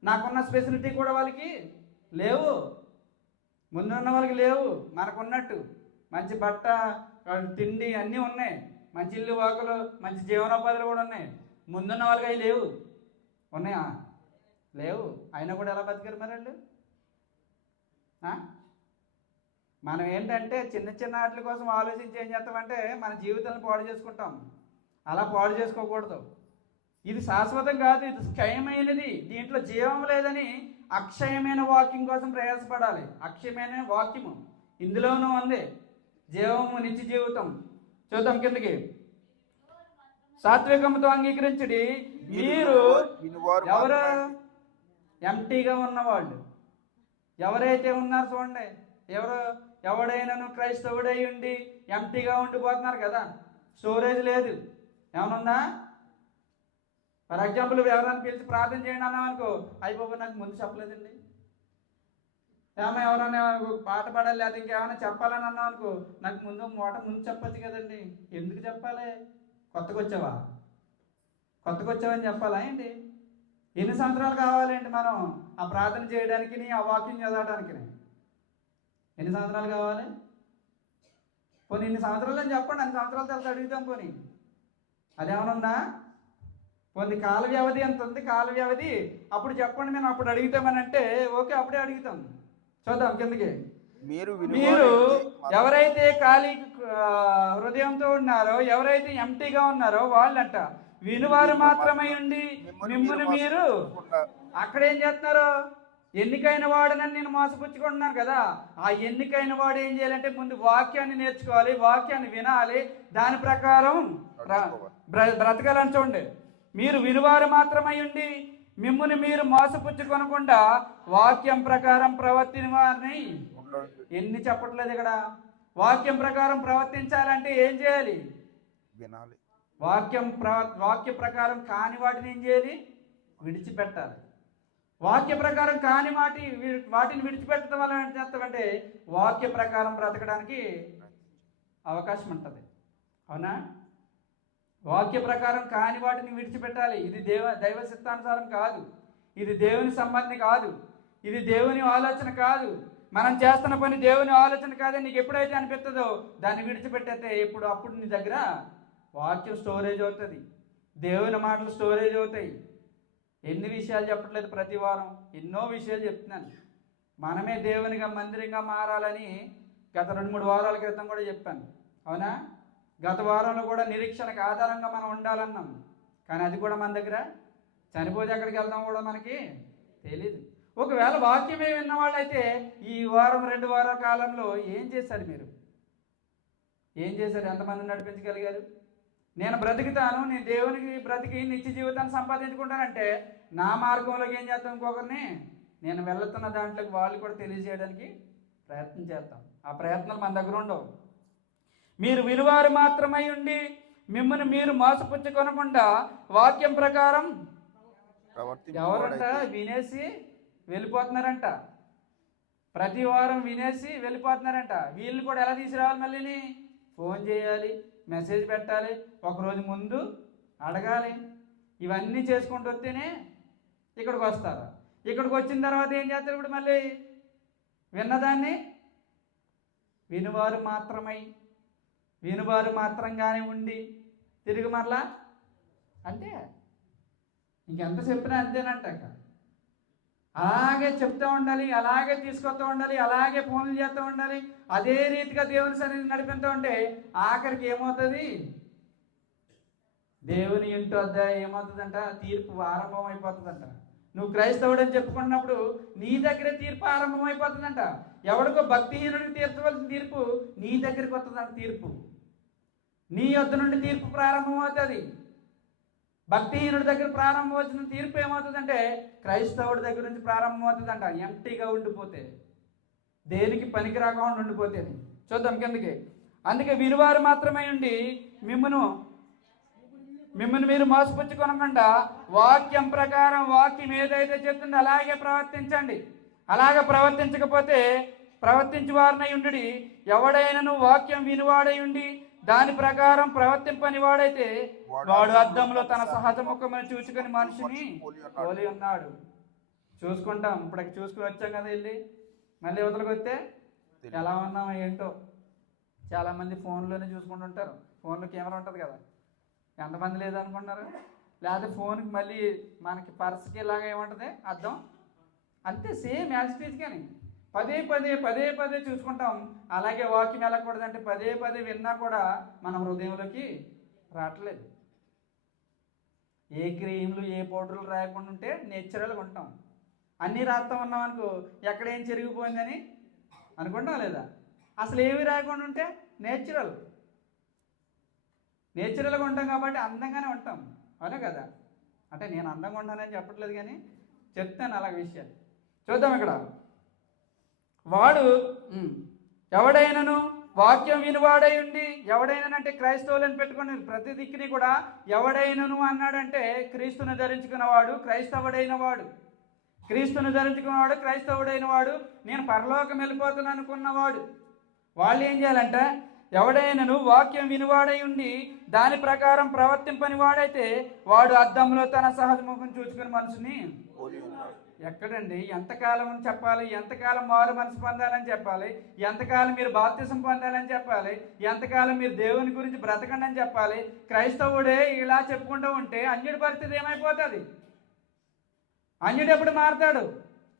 నాకున్న స్పెసిలిటీ కూడా వాళ్ళకి లేవు, ముందున్న వాళ్ళకి లేవు. మనకున్నట్టు మంచి బట్ట, తిండి అన్నీ ఉన్నాయి, మంచి ఇల్లు వాకులు, మంచి జీవనోపాధులు కూడా ఉన్నాయి. ముందున్న వాళ్ళకి అవి లేవు. ఉన్నాయా? లేవు. అయినా కూడా ఎలా బతికారు మరి వాళ్ళు? మనం ఏంటంటే చిన్న చిన్న వాటి కోసం ఆలోచించి ఏం చేస్తామంటే మన జీవితాలను పాడు చేసుకుంటాం. అలా పాడు చేసుకోకూడదు. ఇది శాశ్వతం కాదు, ఇది క్షయమైనది, దీంట్లో జీవం లేదని అక్షయమైన వాక్యం కోసం ప్రయాసపడాలి. అక్షయమైన వాక్యము ఇందులోనూ ఉంది, జీవము, నిత్య జీవితం. చూద్దాం కిందకి. సాత్వికంతో అంగీకరించడి మీరు. ఎవరు? ఎంటీగా ఉన్నవాళ్ళు ఎవరైతే ఉన్నారు చూడండి. ఎవడైనాను క్రైస్తవుడై ఉండి ఎంటీగా ఉండిపోతున్నారు కదా, స్టోరేజ్ లేదు. ఏమనుందా? ఫర్ ఎగ్జాంపుల్ ఎవరైనా పిలిచి ప్రార్థన చేయండి అన్నాం అనుకో, అయిపోయి నాకు ముందు చెప్పలేదండి. ఏమో ఎవరైనా పాట పాడాలి లేదా ఇంకేమైనా చెప్పాలని అన్నాం అనుకో, నాకు ముందు చెప్పచ్చు కదండి. ఎందుకు చెప్పాలి? కొత్తగా వచ్చావని చెప్పాలా ఏంటి? ఎన్ని సంవత్సరాలు కావాలండి మనం ఆ ప్రార్థన చేయడానికి, ఆ వాక్యం చదవడానికి? ఎన్ని సంవత్సరాలు కావాలి? పోనీ ఇన్ని సంవత్సరాలు అని చెప్పండి, అన్ని సంవత్సరాల తర్వాత అడుగుతాం. పోనీ అదేమన్నా ఉందా? పోనీ కాల వ్యవధి ఎంత ఉంది? కాల వ్యవధి అప్పుడు చెప్పండి, మేము అప్పుడు అడుగుతామని అంటే ఓకే, అప్పుడే అడుగుతాం. చూద్దాం కిందకి. మీరు ఎవరైతే ఖాళీ హృదయంతో ఉన్నారో, ఎవరైతే ఎంటీగా ఉన్నారో వాళ్ళంట వినువారు మాత్రమై ఉండి మిమ్మును మీరు అక్కడేం చేస్తున్నారు? ఎన్నికైన వాడనని నేను మోసపుచ్చుకుంటున్నాను కదా. ఆ ఎన్నికైన వాడు ఏం చేయాలంటే ముందు వాక్యాన్ని నేర్చుకోవాలి, వాక్యాన్ని వినాలి, దాని ప్రకారం బ్రతకాలని. చూడండి, మీరు వినువారు మాత్రమై ఉండి మిమ్ముని మీరు మోసపుచ్చుకొనకుండా వాక్యం ప్రకారం ప్రవర్తిన వారిని ఎన్ని చెప్పట్లేదు ఇక్కడ. వాక్యం ప్రకారం ప్రవర్తించాలంటే ఏం చేయాలి? వినాలి. వాక్య ప్రకారం కాని వాటిని ఏం చేయాలి? విడిచిపెట్టాలి. వాక్య ప్రకారం కాని వాటిని విడిచిపెట్టడం వల్ల ఏం చేస్తామంటే వాక్య ప్రకారం బ్రతకడానికి అవకాశం ఉంటుంది. అవునా? వాక్య ప్రకారం కాని వాటిని విడిచిపెట్టాలి. ఇది దైవ చిత్తానుసారం కాదు, ఇది దేవుని సంబంధి కాదు, ఇది దేవుని ఆలోచన కాదు, మనం చేస్తున్న పని దేవుని ఆలోచన కాదని నీకు ఎప్పుడైతే అనిపిస్తుందో దాన్ని విడిచిపెట్టేస్తే అప్పుడు నీ దగ్గర వాక్యం స్టోరేజ్ అవుతుంది, దేవుని మాటలు స్టోరేజ్ అవుతాయి. ఎన్ని విషయాలు చెప్పట్లేదు, ప్రతి వారం ఎన్నో విషయాలు చెప్తున్నాను. మనమే దేవునిగా మందిరంగా మారాలని గత 2-3 వారాల క్రితం కూడా చెప్పాను. అవునా? గత వారంలో కూడా నిరీక్షణకు ఆధారంగా మనం ఉండాలన్నాం. కానీ అది కూడా మన దగ్గర చనిపోతే ఎక్కడికి వెళ్దాం కూడా మనకి తెలీదు. ఒకవేళ వాక్యమే విన్నవాళ్ళైతే ఈ వారం 2 వారాల కాలంలో ఏం చేశారు? మీరు ఏం చేశారు? ఎంతమందిని నడిపించగలిగారు? నేను బ్రతుకుతాను, నేను దేవునికి బ్రతికి నిత్య జీవితాన్ని సంపాదించుకుంటానంటే నా మార్గంలోకి ఏం చేస్తాం? ఇంకొకరిని నేను వెళ్తున్న దాంట్లోకి వాళ్ళు కూడా తెలియజేయడానికి ప్రయత్నం చేస్తాం. ఆ ప్రయత్నాలు మన దగ్గర ఉండవు. మీరు విలువారు మాత్రమై ఉండి మిమ్మల్ని మీరు మోసపుచ్చుకొనకుండా వాక్యం ప్రకారం ఎవరంట వినేసి వెళ్ళిపోతున్నారంట. ప్రతి వారం వినేసి వెళ్ళిపోతున్నారంట. వీళ్ళు కూడా ఎలా తీసుకురావాలి? మళ్ళీని ఫోన్ చేయాలి, మెసేజ్ పెట్టాలి, ఒకరోజు ముందు అడగాలి. ఇవన్నీ చేసుకుంటూ వస్తేనే ఇక్కడికి వస్తారు. ఇక్కడికి వచ్చిన తర్వాత ఏం చేస్తారు? ఇప్పుడు మళ్ళీ విన్నదాన్ని వినువారు మాత్రంగానే ఉండి తిరిగి మరలా అంటే ఇంకెంత చెప్పినా అంతేనంట. అలాగే చెప్తూ ఉండాలి, అలాగే తీసుకొస్తూ ఉండాలి, అలాగే ఫోన్లు చేస్తూ ఉండాలి, అదే రీతిగా దేవుని సన్నిధిని నడిపిస్తూ ఉంటే ఆఖరికి ఏమవుతుంది? దేవుని ఇంటి వద్ద ఏమవుతుందంట? తీర్పు ఆరంభం అయిపోతుందంట. నువ్వు క్రైస్తవుడని చెప్పుకున్నప్పుడు నీ దగ్గరే తీర్పు ఆరంభం అయిపోతుందంట. ఎవడికో భక్తిహీనుడికి తీర్చవలసిన తీర్పు నీ దగ్గరికి వస్తుందంట. తీర్పు నీ యొద్ద నుండి తీర్పు ప్రారంభం అవుతుంది. భక్తిహీనుడి దగ్గర ప్రారంభం వచ్చిన తీర్పు ఏమవుతుందంటే క్రైస్తవుడి దగ్గర నుంచి ప్రారంభం అవుతుందంట. ఎంటీగా ఉండిపోతే, దేనికి పనికి రాకుండా ఉండిపోతే. చూద్దాం కిందకి. అందుకే వినువారు మాత్రమే ఉండి మిమ్మల్ని మీరు మోసపుచ్చుకొనకుండా వాక్యం ప్రకారం వాక్యం ఏదైతే చెప్తుందో అలాగే ప్రవర్తించండి. అలాగే ప్రవర్తించకపోతే ప్రవర్తించు వారినై ఉండి ఎవడైనను వాక్యం వినువాడై ఉండి దాని ప్రకారం ప్రవర్తింపని వాడైతే వాడు అద్దంలో తన సహజ ముఖమును చూసుకుని మనిషిని పోలి ఉన్నాడు. చూసుకుంటాం, ఇప్పటికి చూసుకుని వచ్చాం కదా, వెళ్ళి మళ్ళీ వదలకి వస్తే ఎలా ఉన్నామో ఏంటో. చాలామంది ఫోన్లోనే చూసుకుంటుంటారు. ఫోన్లో కెమెరా ఉంటుంది కదా, ఎంతమంది లేదనుకుంటున్నారు? లేకపోతే ఫోన్కి మళ్ళీ మనకి పర్స్కి ఇలాగ ఏముంటుంది అర్థం, అంతే సేమ్ యాజ్ ఇట్ ఈజ్. కానీ పదే పదే చూసుకుంటాం. అలాగే వాక్యం వెళ్ళకూడదంటే పదే విన్నా కూడా మన హృదయంలోకి రావట్లేదు. ఏ క్రీములు ఏ పౌడర్లు రాయకుండా ఉంటే నేచురల్గా ఉంటాం. అన్నీ రాస్తా ఉన్నాం అనుకో ఎక్కడేం చెరిగిపోయిందని అనుకుంటాం లేదా? అసలు ఏమి రాయకుండా ఉంటే నేచురల్గా ఉంటాం కాబట్టి అందంగానే ఉంటాం. అవునా కదా? అంటే నేను అందంగా ఉంటానని చెప్పట్లేదు, కానీ చెప్తాను అలాగ విషయాలు. చూద్దాం ఇక్కడ. వాడు ఎవడైనను వాక్యం వినువాడై ఉండి ఎవడైనానంటే క్రైస్తవులను పెట్టుకుని ప్రతి దిక్కుని కూడా ఎవడైనను అన్నాడంటే క్రీస్తును ధరించుకున్నవాడు క్రైస్తవుడైన వాడు, క్రీస్తును ధరించుకున్నవాడు క్రైస్తవుడైన వాడు, నేను పరలోకం వెళ్ళిపోతున్నాను అనుకున్నవాడు. వాళ్ళు ఏం చేయాలంటే ఎవడైనను వాక్యం వినువాడై ఉండి దాని ప్రకారం ప్రవర్తింపని వాడైతే వాడు అద్దంలో తన సహజ ముఖం చూసుకుని మనుషుని పోలి ఉన్నాడు. ఎక్కడండి ఎంతకాలం అని చెప్పాలి, ఎంతకాలం మారు మనసు పొందాలని చెప్పాలి, ఎంతకాలం మీరు బాప్తిసం పొందాలని చెప్పాలి, ఎంతకాలం మీరు దేవుని గురించి బ్రతకండి అని చెప్పాలి. క్రైస్తవుడే ఇలా చెప్పుకుంటూ ఉంటే అన్యుడి పరిస్థితి ఏమైపోతుంది? అన్యుడు ఎప్పుడు మారుతాడు?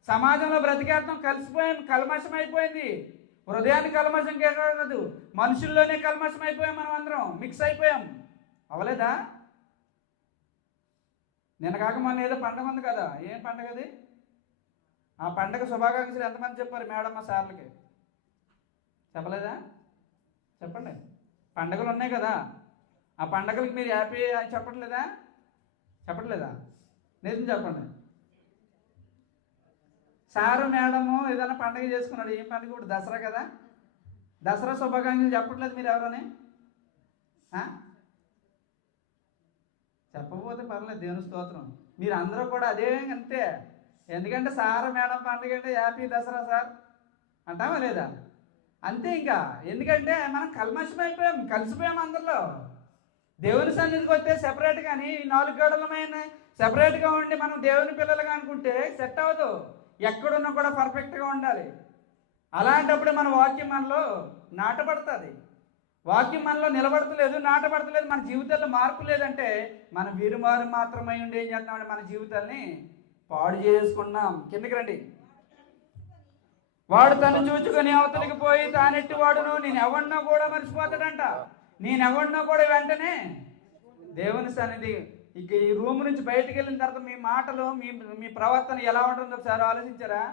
సమాజంలో బ్రతికేస్తాం, కలిసిపోయాం, కల్మషం అయిపోయింది. హృదయాన్ని కల్మషం కాదు, మనుషుల్లోనే కల్మషం అయిపోయాం. మనం అందరం మిక్స్ అయిపోయాం. అవలేదా? నిన్న కాక మొన్న ఏదో పండగ ఉంది కదా, ఏం పండగ అది? ఆ పండగ శుభాకాంక్షలు ఎంతమంది చెప్పారు మేడమ్మ సార్లకి? చెప్పలేదా? చెప్పండి. పండగలు ఉన్నాయి కదా, ఆ పండగలకి మీరు హ్యాపీ అని చెప్పట్లేదా? చెప్పట్లేదా? నిజం చెప్పండి. సారు మేడము ఏదైనా పండగ చేసుకున్నాడు, ఏం పండుగ? ఇప్పుడు దసరా కదా, దసరా శుభాకాంక్షలు చెప్పట్లేదు మీరు ఎవరని? చెప్పకపోతే పర్లేదు, దేవుని స్తోత్రం. మీరు అందరూ కూడా అదే అంతే. ఎందుకంటే సార్ మేడం పండుగ అంటే హ్యాపీ దసరా సార్ అంటామా లేదా? అంతే. ఇంకా ఎందుకంటే మనం కల్మషం అయిపోయాం, కలిసిపోయాం అందరిలో. దేవుని సన్నిధికి వస్తే సెపరేట్, కానీ 4 గోడలమైన సెపరేట్గా ఉండి మనం దేవుని పిల్లలుగా అనుకుంటే సెట్ అవ్వదు. ఎక్కడున్నా కూడా పర్ఫెక్ట్గా ఉండాలి. అలాంటప్పుడు మన వాక్యం మనలో నాటబడుతుంది. వాక్యం మనలో నిలబడతలేదు, నాటబడతలేదు, మన జీవితాల్లో మార్పు లేదంటే మనం వీరుమారు మాత్రమై ఉండి ఏం చేస్తున్నామంటే మన జీవితాల్ని పాడు చేసుకున్నాం. కిందకి రండి. వాడు తను చూచుకొని అవతలికి పోయి తానెట్టి వాడును నేను ఎవడినో కూడా మర్చిపోతాడంట. నేను ఎవడినో కూడా వెంటనే దేవుని సన్నిధి. ఇక ఈ రూమ్ నుంచి బయటకు వెళ్ళిన తర్వాత మీ మాటలు, మీ ప్రవర్తన ఎలా ఉంటుందో ఒకసారి ఆలోచించారా?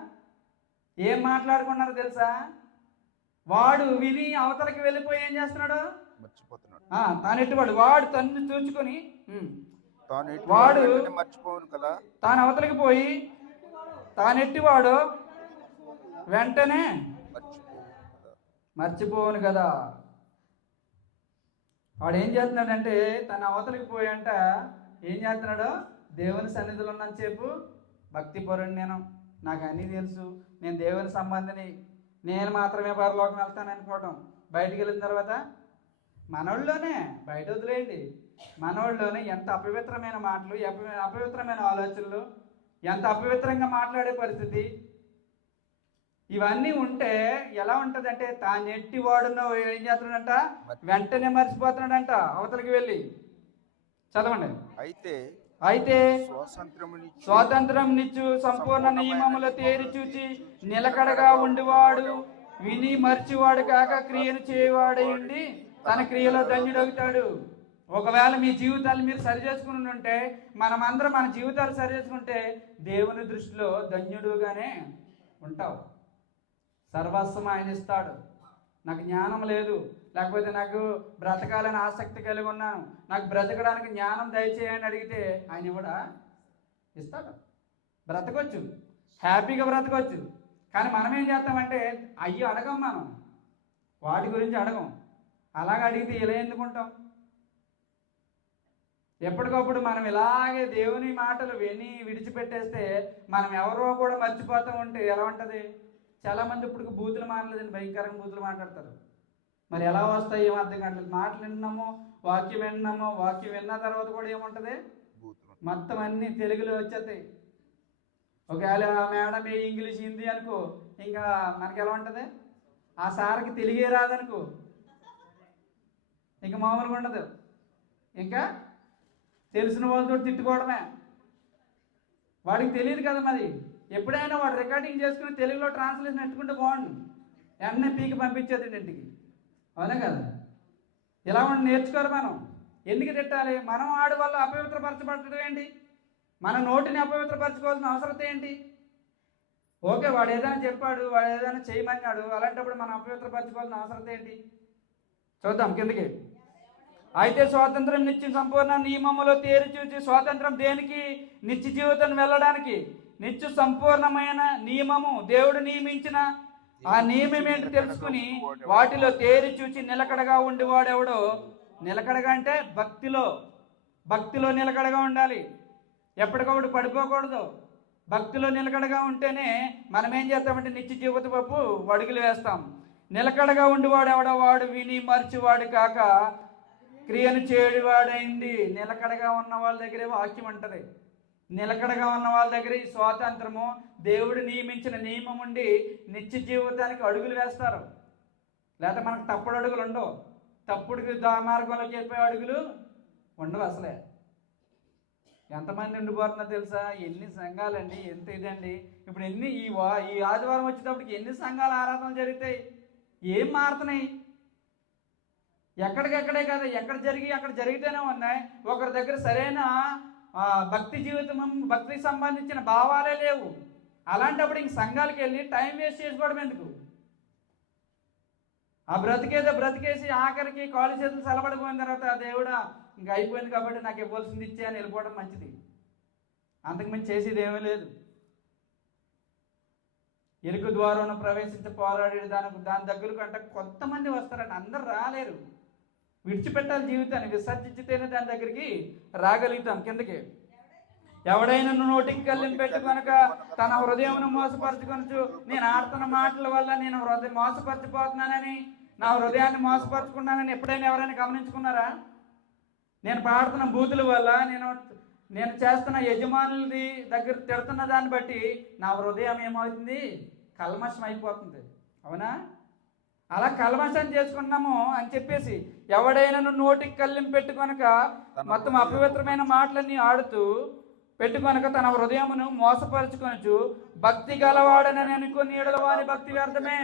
ఏం మాట్లాడుకున్నారో తెలుసా? వాడు విని అవతలకి వెళ్ళిపోయి ఏం చేస్తున్నాడు? మర్చిపోతున్నాడు. తానెట్టివాడు వాడు తను చూచుకొని వాడు మర్చిపోను కదా, తాను అవతలకి పోయి తానెట్టివాడు వెంటనే మర్చిపోను కదా. వాడు ఏం చేస్తున్నాడంటే తన అవతలకి పోయి అంట ఏం చేస్తున్నాడు? దేవుని సన్నిధిలో ఉన్నంతసేపు భక్తి పరుడు, నాకు అన్నీ తెలుసు, నేను దేవుని సంబంధిని, నేను మాత్రమే పరలోకం వెళ్తాను అనుకోవటం. బయటికి వెళ్ళిన తర్వాత మనోళ్ళలోనే, బయట వదిలేయండి, మనోళ్ళలోనే ఎంత అపవిత్రమైన మాటలు, అపవిత్రమైన ఆలోచనలు, ఎంత అపవిత్రంగా మాట్లాడే పరిస్థితి, ఇవన్నీ ఉంటే ఎలా ఉంటుంది అంటే తాను ఎట్టి వాడున్న ఏం చేస్తున్నాడంట? వెంటనే మర్చిపోతున్నాడంట అవతలికి వెళ్ళి. చదవండి. అయితే స్వాతంత్రం నిచ్చు సంపూర్ణ నియమములు తేరి చూచి నిలకడగా ఉండివాడు విని మర్చివాడు కాక క్రియను చేయవాడై ఉండి తన క్రియలో ధన్యుడవుతాడు. ఒకవేళ మీ జీవితాలు మీరు సరి చేసుకుని ఉంటే, మనమందరం మన జీవితాలు సరి చేసుకుంటే దేవుని దృష్టిలో ధన్యుడుగానే ఉంటావు. సర్వస్వం ఆయన ఇస్తాడు. నాకు జ్ఞానం లేదు, లేకపోతే నాకు బ్రతకాలని ఆసక్తి కలిగి ఉన్నాను, నాకు బ్రతకడానికి జ్ఞానం దయచేయని అడిగితే ఆయన ఇవ్వడా? ఇస్తాడు. బ్రతకొచ్చు, హ్యాపీగా బ్రతకొచ్చు. కానీ మనం ఏం చేస్తామంటే అయ్యి అడగం, మనం వాటి గురించి అడగం. అలాగ అడిగితే ఇలా ఎందుకుంటాం? ఎప్పటికప్పుడు మనం ఇలాగే దేవుని మాటలు విని విడిచిపెట్టేస్తే మనం ఎవరో కూడా మర్చిపోతూ ఉంటే ఎలా ఉంటుంది? చాలామంది ఇప్పుడు బూతులు మాట్లాడలేదండి, భయంకరంగా బూతులు మాట్లాడతారు. మరి ఎలా వస్తాయి ఏం అర్థం కావట్లేదు. మాటలు విన్నాము, వాక్యం విన్నాము, వాక్యం విన్న తర్వాత కూడా ఏముంటుంది? మొత్తం అన్నీ తెలుగులో వచ్చేస్తాయి. ఒకవేళ మేడం ఇంగ్లీష్ హిందీ అనుకో, ఇంకా మనకి ఎలా ఉంటుంది? ఆ సార్కి తెలుగే రాదనుకో, ఇంకా మామూలుగా ఉండదు. ఇంకా తెలిసిన వాళ్ళతో తిట్టుకోవడమే. వాడికి తెలియదు కదా మరి. ఎప్పుడైనా వాడు రికార్డింగ్ చేసుకుని తెలుగులో ట్రాన్స్లేషన్ ఎట్టుకుంటే బాగుండు, వెంటనే పీకి పంపించేది ఇంటికి. అవునా కదా? ఇలా ఉండి నేర్చుకోరు. మనం ఎందుకు తిట్టాలి? మనం ఆడి వల్ల అపవిత్రపరచబడటం ఏంటి? మన నోటిని అపవిత్రపరచుకోవాల్సిన అవసరం ఏంటి? ఓకే, వాడు ఏదైనా చెప్పాడు, వాడు ఏదైనా చేయమన్నాడు, అలాంటప్పుడు మనం అపవిత్రపరచుకోవాల్సిన అవసరం ఏంటి? చూద్దాం కిందకి. అయితే స్వాతంత్రం నిత్య సంపూర్ణ నియమములో తేరి చూచి, స్వాతంత్రం దేనికి? నిత్య జీవితం వెళ్ళడానికి. నిత్య సంపూర్ణమైన నియమము, దేవుడు నియమించిన ఆ నియమం ఏంటి తెలుసుకుని వాటిలో తేరి చూచి నిలకడగా ఉండేవాడెవడో, నిలకడగా అంటే భక్తిలో నిలకడగా ఉండాలి. ఎప్పటికప్పుడు పడిపోకూడదు. భక్తిలో నిలకడగా ఉంటేనే మనం ఏం చేస్తామంటే నిత్య జీవిత వైపు అడుగులు వేస్తాం. నిలకడగా ఉండేవాడు ఎవడో వాడు విని మర్చివాడు కాక క్రియను చేయవాడైంది. నిలకడగా ఉన్న వాళ్ళ దగ్గరే వాక్యం అంటది. నిలకడగా ఉన్న వాళ్ళ దగ్గర ఈ స్వాతంత్రము, దేవుడు నియమించిన నియమం ఉండి నిత్య జీవితానికి అడుగులు వేస్తారు. లేకపోతే మనకు తప్పుడు అడుగులు ఉండవు. తప్పుడు మార్గంలోకి వెళ్ళిపోయే అడుగులు ఉండవు అసలే. ఎంతమంది ఉండిపోతున్నా తెలుసా? ఎన్ని సంఘాలండి, ఎంత ఇదండి. ఇప్పుడు ఈ ఆదివారం వచ్చేటప్పటికి ఎన్ని సంఘాల ఆరాధనలు జరుగుతాయి? ఏం మారుతున్నాయి? ఎక్కడికెక్కడే కదా, ఎక్కడ జరిగితేనే ఉన్నాయి. ఒకరి దగ్గర సరైన భక్తి జీవితం, భక్తికి సంబంధించిన భావాలే లేవు. అలాంటప్పుడు ఇంక సంఘాలకు వెళ్ళి టైం వేస్ట్ చేసుకోవడం ఎందుకు? ఆ బ్రతికేసి ఆఖరికి కాలు చేతులు సెలబడిపోయిన తర్వాత దేవుడా ఇంకా అయిపోయింది కాబట్టి నాకు ఇవ్వాల్సింది ఇచ్చే అని వెళ్ళిపోవడం మంచిది. అంతకుమించి చేసేది ఏమీ లేదు. ఇరుకు ద్వారం ప్రవేశించి పోరాడే దాని దగ్గరకు అంటే కొంతమంది వస్తారని, అందరు రాలేరు. విడిచిపెట్టాలి జీవితాన్ని, విసర్జించితేనే దాని దగ్గరికి రాగలుగుతాం. కిందకి ఎవడైనా నోటికి కళ్ళెం పెట్టుకొనక తన హృదయమును మోసపరచుకొనచ్చు. నేను ఆడుతున్న మాటల వల్ల నేను మోసపరచిపోతున్నానని, నా హృదయాన్ని మోసపరుచుకున్నానని ఎప్పుడైనా ఎవరైనా గమనించుకున్నారా? నేను పాడుతున్న బూతుల వల్ల, నేను చేస్తున్న యజమానులది దగ్గర తిడుతున్న దాన్ని బట్టి నా హృదయం ఏమవుతుంది? కల్మషం అయిపోతుంది. అవునా? అలా కల్మషం చేసుకున్నాము అని చెప్పేసి ఎవడైనా నోటికి కళ్ళెం పెట్టుకొనక మొత్తం అపవిత్రమైన మాటలన్నీ ఆడుతూ పెట్టుకొనక తన హృదయమును మోసపరుచుకొనచ్చు. భక్తి గలవాడనని అనుకుని ఎడల వాని భక్తి వ్యర్థమే.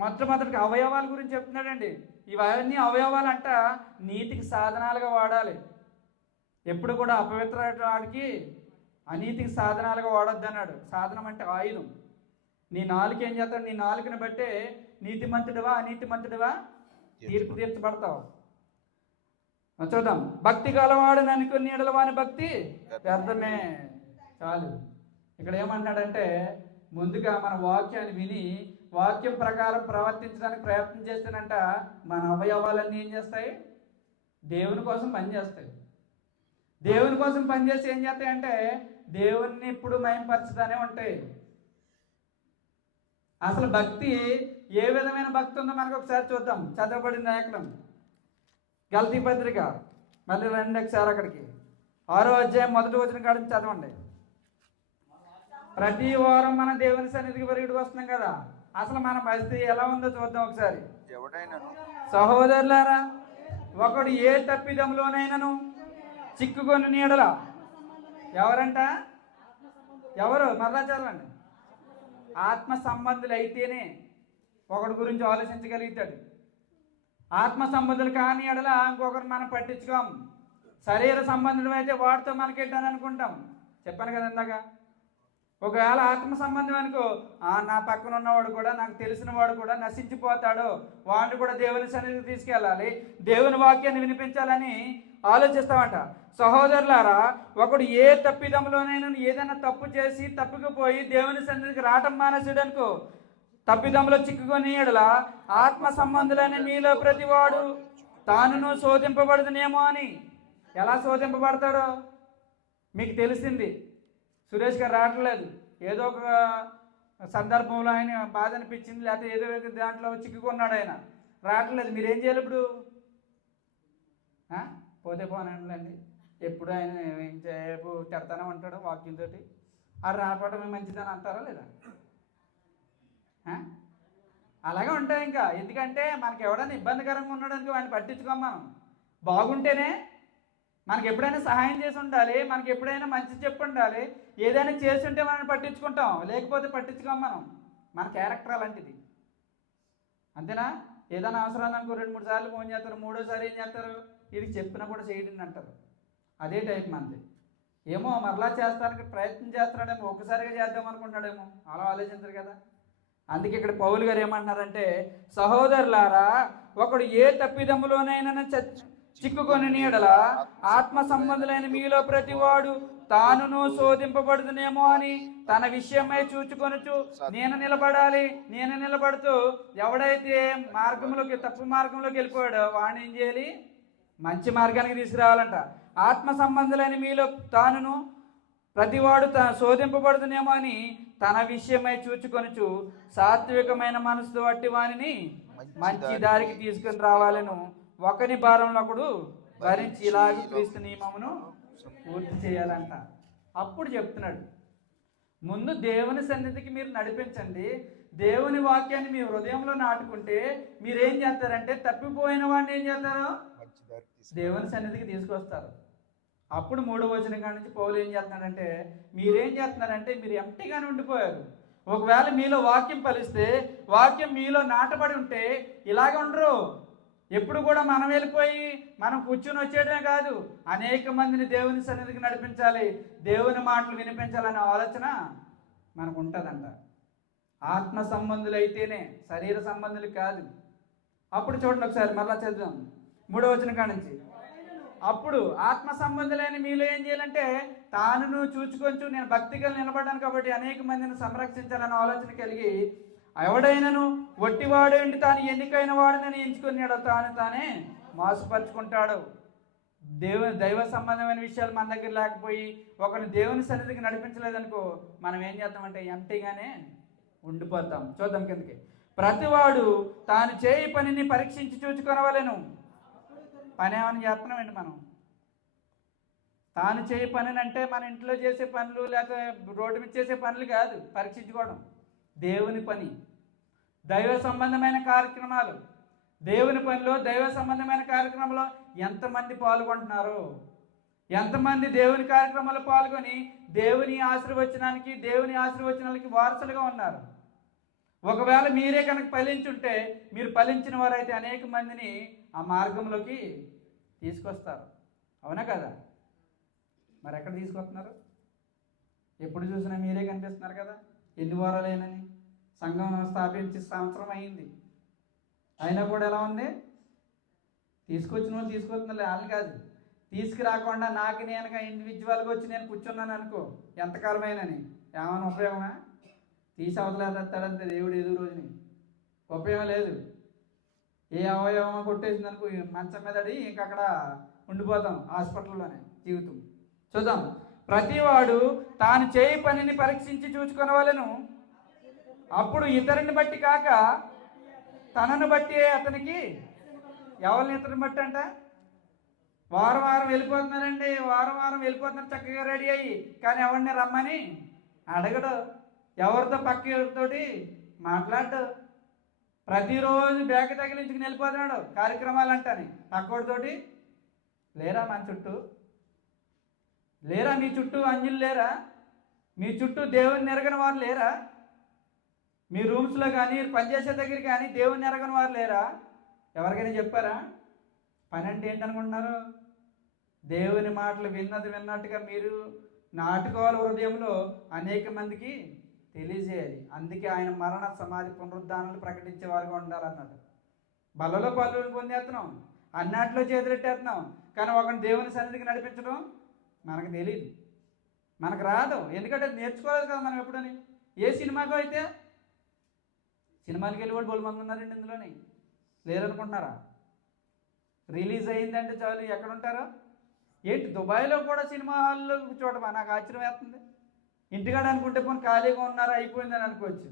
మొట్టమొదటికి అవయవాల గురించి చెప్తున్నాడండి. ఇవన్నీ అవయవాలంట నీతికి సాధనాలుగా వాడాలి. ఎప్పుడు కూడా అపవిత్రాడికి అనీతికి సాధనాలుగా వాడొద్దు అన్నాడు. సాధనం అంటే ఆయుధం. నీ నాలుక ఏం చేస్తాడు? నీ నాలుకని బట్టే నీతిమంతుడివా అనీతిమంతుడివా తీర్పు తీర్చబడతావు. చూద్దాం. భక్తి గలవాడని అనుకుని ఎడలవాని భక్తి వ్యర్థమే. చాలు. ఇక్కడ ఏమంటాడంటే ముందుగా మన వాక్యాన్ని విని వాక్యం ప్రకారం ప్రవర్తించడానికి ప్రయత్నం చేస్తేనంట మన అవయవాలన్నీ ఏం చేస్తాయి? దేవుని కోసం పనిచేస్తాయి. దేవుని కోసం పనిచేసి ఏం చేస్తాయంటే దేవుణ్ణి ఇప్పుడు మయంపరచుతానే ఉంటాయి. అసలు భక్తి ఏ విధమైన భక్తి ఉందో మనకు ఒకసారి చూద్దాం. చదవబడిన లేఖనం గలతీ పత్రిక, మళ్ళీ రండి ఒకసారి అక్కడికి. 6వ అధ్యాయం 1వ వచనం కాడ నుంచి చదవండి. ప్రతి వారం మన దేవుని సన్నిధికి పరిగెడుకు వస్తున్నాం కదా, అసలు మన పరిస్థితి ఎలా ఉందో చూద్దాం ఒకసారి. సహోదరులారా, ఒకడు ఏ తప్పిదంలోనైనాను చిక్కుకొని నీడల ఎవరంట? ఎవరు? మరలా చదవండి. ఆత్మ సంబంధులు అయితేనే ఒకడి గురించి ఆలోచించగలుగుతాడు. ఆత్మ సంబంధులు కాని ఎడల ఇంకొకరు మనం పట్టించుకోం. శరీర సంబంధం అయితే వాడితో మనకేంటని అనుకుంటాం. చెప్పాను కదా ఇందాక. ఒకవేళ ఆత్మ సంబంధం అనుకో, నా పక్కన ఉన్నవాడు కూడా, నాకు తెలిసిన వాడు కూడా నశించిపోతాడు, వాడిని కూడా దేవుని సన్నిధికి తీసుకెళ్ళాలి, దేవుని వాక్యాన్ని వినిపించాలని ఆలోచిస్తామంట. సహోదరులారా, ఒకడు ఏ తప్పిదంలోనైనా ఏదైనా తప్పు చేసి తప్పుకుపోయి దేవుని సన్నిధికి రావటం మానేసాడనుకో, తప్పిదంలో చిక్కుకొని ఎడల ఆత్మ సంబంధులైన మీలో ప్రతివాడు తానును శోధింపబడదునేమో అని. ఎలా శోధింపబడతాడో మీకు తెలిసింది. సురేష్ గారు రావట్లేదు, ఏదో ఒక సందర్భంలో ఆయన బాధ అనిపించింది, లేకపోతే ఏదో దాంట్లో చిక్కుకున్నాడు, ఆయన రావట్లేదు. మీరేం చేయాలి ఇప్పుడు? పోతే పోనండి, ఎప్పుడు ఆయన సేపు తిడతానే ఉంటాడు వాక్యంతో. అది రావడమే మంచిదని అంటారా లేదా? అలాగే ఉంటాయి ఇంకా. ఎందుకంటే మనకి ఎవడైనా ఇబ్బందికరంగా ఉన్నాడనుకో వాడిని పట్టించుకోం. మనం బాగుంటేనే మనకి ఎప్పుడైనా సహాయం చేసి ఉండాలి, మనకి ఎప్పుడైనా మంచి చెప్పి ఉండాలి, ఏదైనా చేసి ఉంటే మనం పట్టించుకుంటాం, లేకపోతే పట్టించుకోం. మన క్యారెక్టర్ అలాంటిది. అంతేనా? ఏదైనా అవసరాలు అనుకో 2-3 సార్లు ఫోన్ చేస్తారు, 3వసారి ఏం చేస్తారు? ఇది చెప్పినా కూడా చేయడం అంటారు. అదే టైప్ మనది. ఏమో మరలా చేస్తానికి ప్రయత్నం చేస్తున్నాడేమో, ఒక్కసారిగా చేద్దాం అనుకుంటున్నాడేమో, అలా ఆలోచించరు కదా. అందుకే ఇక్కడ పౌలు గారు ఏమంటున్నారంటే, సహోదరులారా, ఒకడు ఏ తప్పిదములోనైనా చిక్కుకొని నీడల ఆత్మ సంబంధులైన మీలో ప్రతివాడు తానును శోధింపబడుదునేమో అని తన విషయమై చూచుకొనుచు నేను నిలబడాలి, నేను నిలబడుతూ ఎవడైతే మార్గంలోకి తప్పు మార్గంలోకి వెళ్ళిపోయాడో వాడిని ఏం చేయాలి? మంచి మార్గానికి తీసుకురావాలంట. ఆత్మ సంబంధులని మీలో తానును ప్రతివాడు శోధింపబడుతునేమో అని తన విషయమై చూచుకొనుచు సాత్వికమైన మనసు బట్టి వానిని మంచి దారికి తీసుకుని రావాలను ఒకని భారంలో ఒకడు భరించి ఇలాగ క్రీస్తు నియమమును పూర్తి చేయాలంట. అప్పుడు చెప్తున్నాడు, ముందు దేవుని సన్నిధికి మీరు నడిపించండి. దేవుని వాక్యాన్ని మీ హృదయంలో నాటుకుంటే మీరేం చేస్తారంటే తప్పిపోయిన వాడిని ఏం చేస్తారు? దేవుని సన్నిధికి తీసుకొస్తారు. అప్పుడు 3వ వచనం కాడి నుంచి పౌలు ఏం చేస్తున్నాడంటే, మీరేం చేస్తున్నారంటే మీరు ఎంప్టీగానే ఉండిపోయారు. ఒకవేళ మీలో వాక్యం ఫలిస్తే, వాక్యం మీలో నాటబడి ఉంటే ఇలాగ ఉండరు. ఎప్పుడు కూడా మనం వెళ్ళిపోయి మనం కూర్చుని వచ్చేయడమే కాదు, అనేక మందిని దేవుని సన్నిధికి నడిపించాలి, దేవుని మాటలు వినిపించాలనే ఆలోచన మనకు ఉంటుందంట. ఆత్మ సంబంధులు అయితేనే, శరీర సంబంధులు కాదు. అప్పుడు చూడండి ఒకసారి మరలా చదువుదాం 3వ వచనం కాడి నుంచి. అప్పుడు ఆత్మ సంబంధులైన మీలో ఏం చేయాలంటే తానును చూచుకొంచు నేను భక్తిగా నిలబడ్డాను కాబట్టి అనేక మందిని సంరక్షించాలన్న ఆలోచన కలిగి ఎవడైనాను ఒట్టివాడేంటి తాను ఎన్నికైన వాడిని ఎంచుకున్నాడో తానే మోసపరుచుకుంటాడు. దైవ సంబంధమైన విషయాలు మన దగ్గర లేకపోయి ఒకరిని దేవుని సన్నిధికి నడిపించలేదనుకో మనం ఏం చేద్దామంటే ఎంటీగానే ఉండిపోతాం. చూద్దాం కిందకి. ప్రతివాడు తాను చేయి పనిని పరీక్షించి చూచుకొనవలెను. పని ఏమని చేస్తున్నామండి మనం? తాను చేయి పని అంటే మన ఇంట్లో చేసే పనులు లేక రోడ్డు మీద చేసే పనులు కాదు పరీక్షించుకోవడం. దేవుని పని, దైవ సంబంధమైన కార్యక్రమాలు. దేవుని పనిలో, దైవ సంబంధమైన కార్యక్రమంలో ఎంతమంది పాల్గొంటున్నారు? ఎంతమంది దేవుని కార్యక్రమాల్లో పాల్గొని దేవుని ఆశీర్వచనాలకి వారసులుగా ఉన్నారు? ఒకవేళ మీరే కనుక ఫలించుంటే, మీరు ఫలించిన వారైతే అనేక మందిని ఆ మార్గంలోకి తీసుకొస్తారు. అవునా కదా? మరి ఎక్కడ తీసుకొస్తున్నారు? ఎప్పుడు చూసినా మీరే కనిపిస్తున్నారు కదా. ఎన్ని వారాలేనని సంఘం స్థాపించి సంవత్సరం అయింది, అయినా కూడా ఎలా ఉంది? తీసుకొచ్చిన వాళ్ళు తీసుకొస్తున్నారు, వాళ్ళు కాదు. తీసుకురాకుండా నాకు నేనుగా ఇండివిజువల్గా వచ్చి నేను కూర్చున్నాను అనుకో, ఎంతకాలమైనని ఏమైనా ఉపయోగమా? తీసి అవతలేస్తాడంతే దేవుడు ఏదో రోజుని. ఉపయోగం లేదు. ఏ అవయవం కొట్టేసింది అనుకో మంచం మీద అడి ఇంకక్కడ ఉండిపోతాం హాస్పిటల్లోనే జీవితం. చూద్దాం. ప్రతివాడు తాను చేయి పనిని పరీక్షించి చూచుకొనవలెను. అప్పుడు ఇతరుని బట్టి కాక తనను బట్టి అతనికి. ఎవరిని ఇతరుని బట్టి అంట? వారం వెళ్ళిపోతున్నారండి, వారం వెళ్ళిపోతున్నారు చక్కగా రెడీ అయ్యి, కానీ ఎవరిని రమ్మని అడగడు, ఎవరితో పక్కతోటి మాట్లాడు. ప్రతిరోజు బ్యాగ్ తగిలించుకుని వెళ్ళిపోతున్నాడు కార్యక్రమాలు అంటని. పక్కోడితోటి లేరా? మన చుట్టూ లేరా? మీ చుట్టూ అంజులు లేరా? మీ చుట్టూ దేవుని ఎరగని వారు లేరా? మీ రూమ్స్లో కానీ పనిచేసే దగ్గర కానీ దేవుని ఎరగని వారు లేరా? ఎవరికైనా చెప్పారా? పని అంటే ఏంటనుకుంటున్నారు? దేవుని మాటలు విన్నట్టుగా మీరు నాటుకోవాలి హృదయంలో, అనేక మందికి తెలియజేయాలి. అందుకే ఆయన మరణ సమాధి పునరుద్ధానాలు ప్రకటించే వారుగా ఉండాలన్నాడు. బలలో పళ్ళు పొందేస్తున్నాం, అన్నట్లో చేతులెట్టేస్తున్నాం, కానీ ఒకరిని దేవుని సన్నిధికి నడిపించడం మనకు తెలియదు, మనకు రాదు. ఎందుకంటే నేర్చుకోలేదు కదా మనం ఎప్పుడని. ఏ సినిమాకో అయితే సినిమాలకి వెళ్ళి కూడా బోలు మంది ఉన్నారండి ఇందులోని, లేరనుకుంటున్నారా? రిలీజ్ అయిందంటే చాలు ఎక్కడ ఉంటారో ఏంటి? దుబాయ్లో కూడా సినిమా హాల్లో చూడమా? నాకు ఆశ్చర్యం వేస్తుంది. ఇంటికాడ అనుకుంటే పోనీ ఖాళీగా ఉన్నారా అయిపోయిందని అనుకోవచ్చు.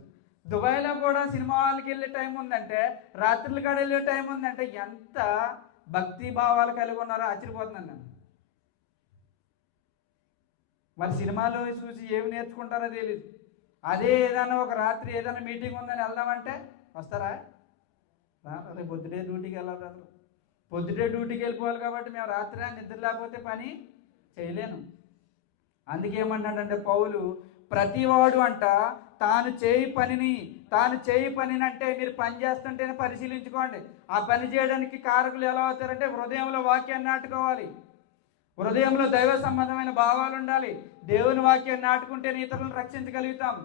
దుబాయ్లో కూడా సినిమా హాల్కి వెళ్ళే టైం ఉందంటే, రాత్రుల కాడ వెళ్ళే టైం ఉందంటే ఎంత భక్తి భావాలు కలిగి ఉన్నారో ఆశ్చర్యపోతున్నాను నేను. మరి సినిమాలో చూసి ఏమి నేర్చుకుంటారో తెలియదు. అదే ఏదైనా ఒక రాత్రి ఏదైనా మీటింగ్ ఉందని వెళ్దామంటే వస్తారా? రేపు పొద్దుటే డ్యూటీకి వెళ్ళాలి. అసలు పొద్దుటే డ్యూటీకి వెళ్ళిపోవాలి కాబట్టి మేము రాత్రి నిద్ర లేకపోతే పని చేయలేను. అందుకేమంటాడంటే పౌలు, ప్రతివాడు అంట తాను చేయి పనిని అంటే మీరు పని చేస్తుంటేనే పరిశీలించుకోండి. ఆ పని చేయడానికి కారకులు ఎలా అవుతారంటే హృదయంలో వాక్యాన్ని నాటుకోవాలి, హృదయంలో దైవ సంబంధమైన భావాలు ఉండాలి. దేవుని వాక్యాన్ని నాటుకుంటేనే ఇతరులను రక్షించగలుగుతాం,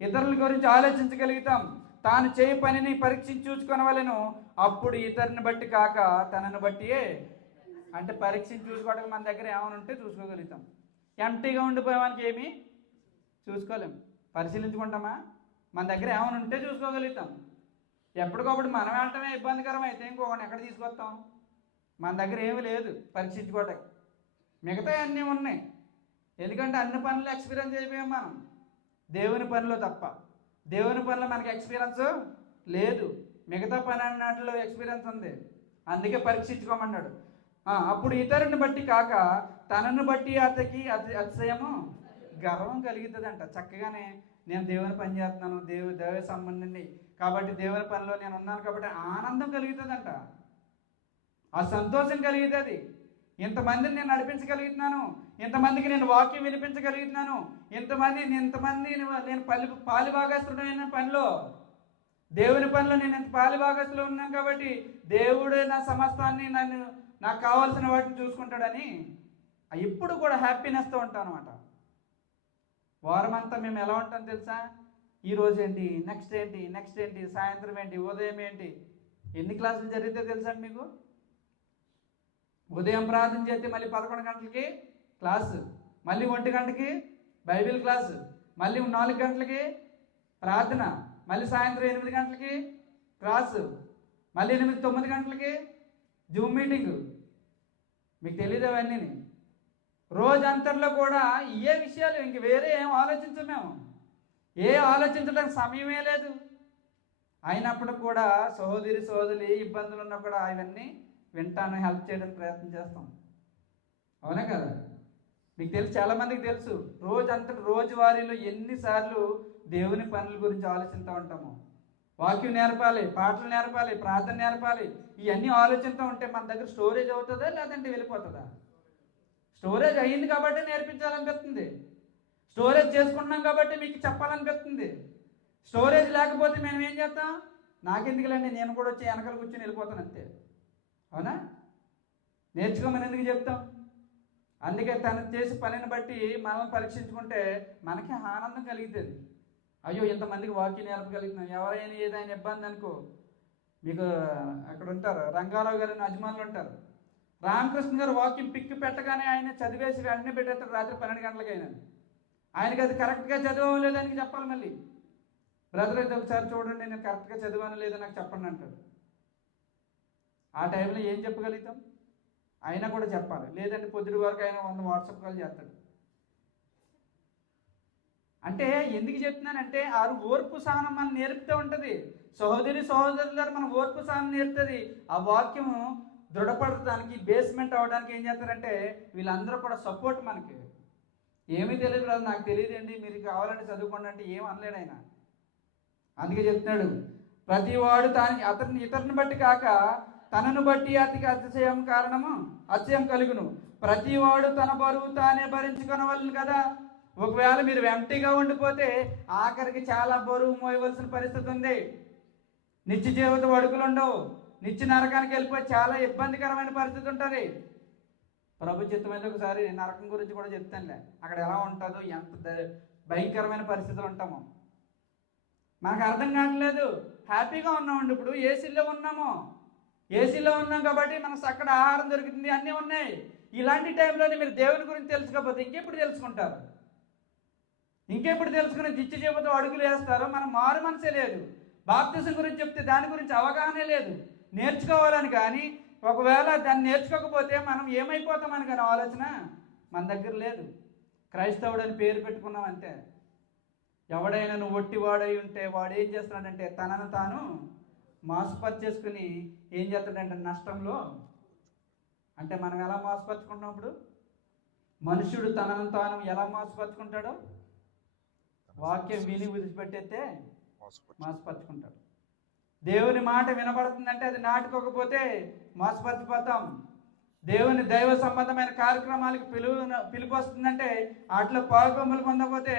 ఇతరుల గురించి ఆలోచించగలుగుతాం. తాను చేయి పనిని పరీక్షించి చూసుకొనవలెను. అప్పుడు ఇతరుని బట్టి కాక తనను బట్టియే. అంటే పరీక్షించి చూసుకోవడానికి మన దగ్గర ఏమైనా ఉంటే చూసుకోగలుగుతాం. ఎంటీగా ఉండిపోయేవానికి ఏమీ చూసుకోలేము. పరిశీలించుకుంటామా? మన దగ్గర ఏమైనా ఉంటే చూసుకోగలుగుతాం. ఎప్పటికప్పుడు మనం వెళ్ళటమే ఇబ్బందికరం అయితే ఇంకొకటి ఎక్కడ తీసుకొస్తాం? మన దగ్గర ఏమీ లేదు పరీక్షించుకోవటానికి. మిగతా అన్నీ ఉన్నాయి, ఎందుకంటే అన్ని పనులు ఎక్స్పీరియన్స్ అయిపోయాం మనం, దేవుని పనిలో తప్ప. దేవుని పనిలో మనకి ఎక్స్పీరియన్స్ లేదు, మిగతా పని అన్నట్లో ఎక్స్పీరియన్స్ ఉంది. అందుకే పరీక్షించుకోమన్నాడు. అప్పుడు ఇతరుని బట్టి కాక తనను బట్టి అతనికి అతిశయము గర్వం కలుగుతుందంట. చక్కగానే నేను దేవుని పని చేస్తున్నాను, దైవ సంబంధించి కాబట్టి దేవుని పనిలో నేను ఉన్నాను కాబట్టి ఆనందం కలుగుతుందంట, ఆ సంతోషం కలుగుతుంది. ఇంతమందిని నేను నడిపించగలుగుతున్నాను, ఇంతమందికి నేను వాక్యం వినిపించగలుగుతున్నాను, ఇంతమంది నేను పాలి భాగస్తుడైన పనిలో, దేవుని పనిలో నేను ఇంత పాలి భాగస్తులో ఉన్నాను కాబట్టి దేవుడే నా సమస్తాన్ని నాకు కావాల్సిన వాటిని చూసుకుంటాడని ఎప్పుడు కూడా హ్యాపీనెస్తో ఉంటాం అనమాట. వారం అంతా మేము ఎలా ఉంటాం తెలుసా? ఈరోజు ఏంటి, నెక్స్ట్ ఏంటి, నెక్స్ట్ ఏంటి, సాయంత్రం ఏంటి, ఉదయం ఏంటి, ఎన్ని క్లాసులు జరిగితే తెలుసా మీకు? ఉదయం ప్రార్థన చేస్తే మళ్ళీ 11 గంటలకి క్లాసు, మళ్ళీ 1 గంటకి బైబిల్ క్లాసు, మళ్ళీ 4 గంటలకి ప్రార్థన, మళ్ళీ సాయంత్రం 8 గంటలకి క్లాసు, మళ్ళీ 9 గంటలకి జూమ్ మీటింగు. మీకు తెలియదు అవన్నీ. రోజంతట్లో కూడా ఏ విషయాలు, ఇంక వేరే ఏం ఆలోచించం మేము, ఏ ఆలోచించడానికి సమయమే లేదు. అయినప్పుడు కూడా సహోదరి ఇబ్బందులు ఉన్నా కూడా అవన్నీ వింటాను, హెల్ప్ చేయడానికి ప్రయత్నం చేస్తాం. అవునా కదా? మీకు తెలుసు, చాలామందికి తెలుసు, రోజువారీలో ఎన్నిసార్లు దేవుని పనుల గురించి ఆలోచిస్తూ ఉంటాము. వాక్యం నేర్పాలి, పాటలు నేర్పాలి, ప్రార్థన నేర్పాలి, ఇవన్నీ ఆలోచిస్తూ ఉంటే మన దగ్గర స్టోరేజ్ అవుతుందా లేదంటే వెళ్ళిపోతుందా? స్టోరేజ్ అయ్యింది కాబట్టి నేర్పించాలనిపిస్తుంది, స్టోరేజ్ చేసుకుంటున్నాం కాబట్టి మీకు చెప్పాలనిపిస్తుంది. స్టోరేజ్ లేకపోతే మేము ఏం చేస్తాం? నాకెందుకులేండి, నేను కూడా వచ్చి వెనకాల కూర్చొని వెళ్ళిపోతాను అంతే. అవునా? నేర్చుకోమని ఎందుకు చెప్తాం? అందుకే తను చేసే పనిని బట్టి మనం పరీక్షించుకుంటే మనకి ఆనందం కలుగుతుంది. అయ్యో ఇంతమందికి వాక్యం నేర్పగలుగుతున్నాం. ఎవరైనా ఏదైనా ఇబ్బంది అనుకో, మీకు అక్కడ ఉంటారు రంగారావు గారు అజమానులు ఉంటారు, రామకృష్ణ గారు వాక్యం పిక్కి పెట్టగానే ఆయన చదివేసి వెంటనే పెట్టేస్తారు రాత్రి 12 గంటలకైనా. ఆయనకి అది కరెక్ట్గా చదవడం లేదని చెప్పాలి. మళ్ళీ బ్రదర్ అయితే ఒకసారి చూడండి, నేను కరెక్ట్గా చదివాను లేదో నాకు చెప్పండి అంటాడు. ఆ టైంలో ఏం చెప్పగలుగుతాం? అయినా కూడా చెప్పాలి, లేదంటే పొద్దుటి వరకు ఆయన 100 వాట్సాప్ కాల్ చేస్తాడు. అంటే ఎందుకు చెప్తున్నానంటే ఆ ఓర్పు సహనం మనం నేర్పుతూ ఉంటుంది. సహోదరులారు మన ఓర్పు సహనం నేర్పుతుంది. ఆ వాక్యము దృఢపడటానికి, బేస్మెంట్ అవ్వడానికి ఏం చేస్తారంటే వీళ్ళందరూ కూడా సపోర్ట్. మనకి ఏమీ తెలియదు రాదు, నాకు తెలియదండి, మీరు కావాలంటే చదువుకోండి అంటే ఏం అనలేడు ఆయన. అందుకే చెప్తున్నాడు, ప్రతివాడు ఇతరుని బట్టి కాక తనను బట్టి అతిశయం అతిశయం కలుగును. ప్రతివాడు తన బరువు తానే భరించుకొనవలను కదా. ఒకవేళ మీరు ఎంటీగా ఉండిపోతే ఆఖరికి చాలా బరువు మోయవలసిన పరిస్థితి ఉంది. నిత్య జీవిత అడుగులు ఉండవు, నిత్య నరకానికి వెళ్ళిపోయి చాలా ఇబ్బందికరమైన పరిస్థితి ఉంటుంది. ప్రభు చిత్తమైతే ఒకసారి నరకం గురించి కూడా చెప్తానులే, అక్కడ ఎలా ఉంటుందో, ఎంత భయంకరమైన పరిస్థితులు ఉంటామో మనకు అర్థం కావట్లేదు. హ్యాపీగా ఉన్నామండి, ఇప్పుడు ఏసీలో ఉన్నాం కాబట్టి మనకు అక్కడ ఆహారం దొరుకుతుంది, అన్నీ ఉన్నాయి. ఇలాంటి టైంలోనే మీరు దేవుని గురించి తెలుసుకోకపోతే ఇంకెప్పుడు తెలుసుకుంటారు? ఇంకెప్పుడు తెలుసుకుని నిత్య జీవితం అడుగులు వేస్తారు? మనం మారు మనసే లేదు. బాప్తిజం గురించి చెప్తే దాని గురించి అవగాహన లేదు, నేర్చుకోవాలని. కానీ ఒకవేళ దాన్ని నేర్చుకోకపోతే మనం ఏమైపోతామని కానీ ఆలోచన మన దగ్గర లేదు. క్రైస్తవుడు అని పేరు పెట్టుకున్నాం అంతే. ఎవడైనా నువ్వు ఒట్టివాడై ఉంటే వాడు ఏం చేస్తున్నాడంటే తనను తాను మోసపరిచేసుకుని ఏం చేస్తాడంటే నష్టంలో. అంటే మనం ఎలా మోసపరుచుకుంటాం? ఇప్పుడు మనుషుడు తనను తాను ఎలా మోసపరుచుకుంటాడో వాక్యం విని విడిచిపెట్టేస్తే మోసపరుచుకుంటాడు. దేవుని మాట వినబడుతుందంటే అది నాటుకోకపోతే మోసపరిచిపోతాం. దేవుని దైవ సంబంధమైన కార్యక్రమాలకు పిలుపు వస్తుందంటే వాటిలో పాల్గొమ్మలు పొందకపోతే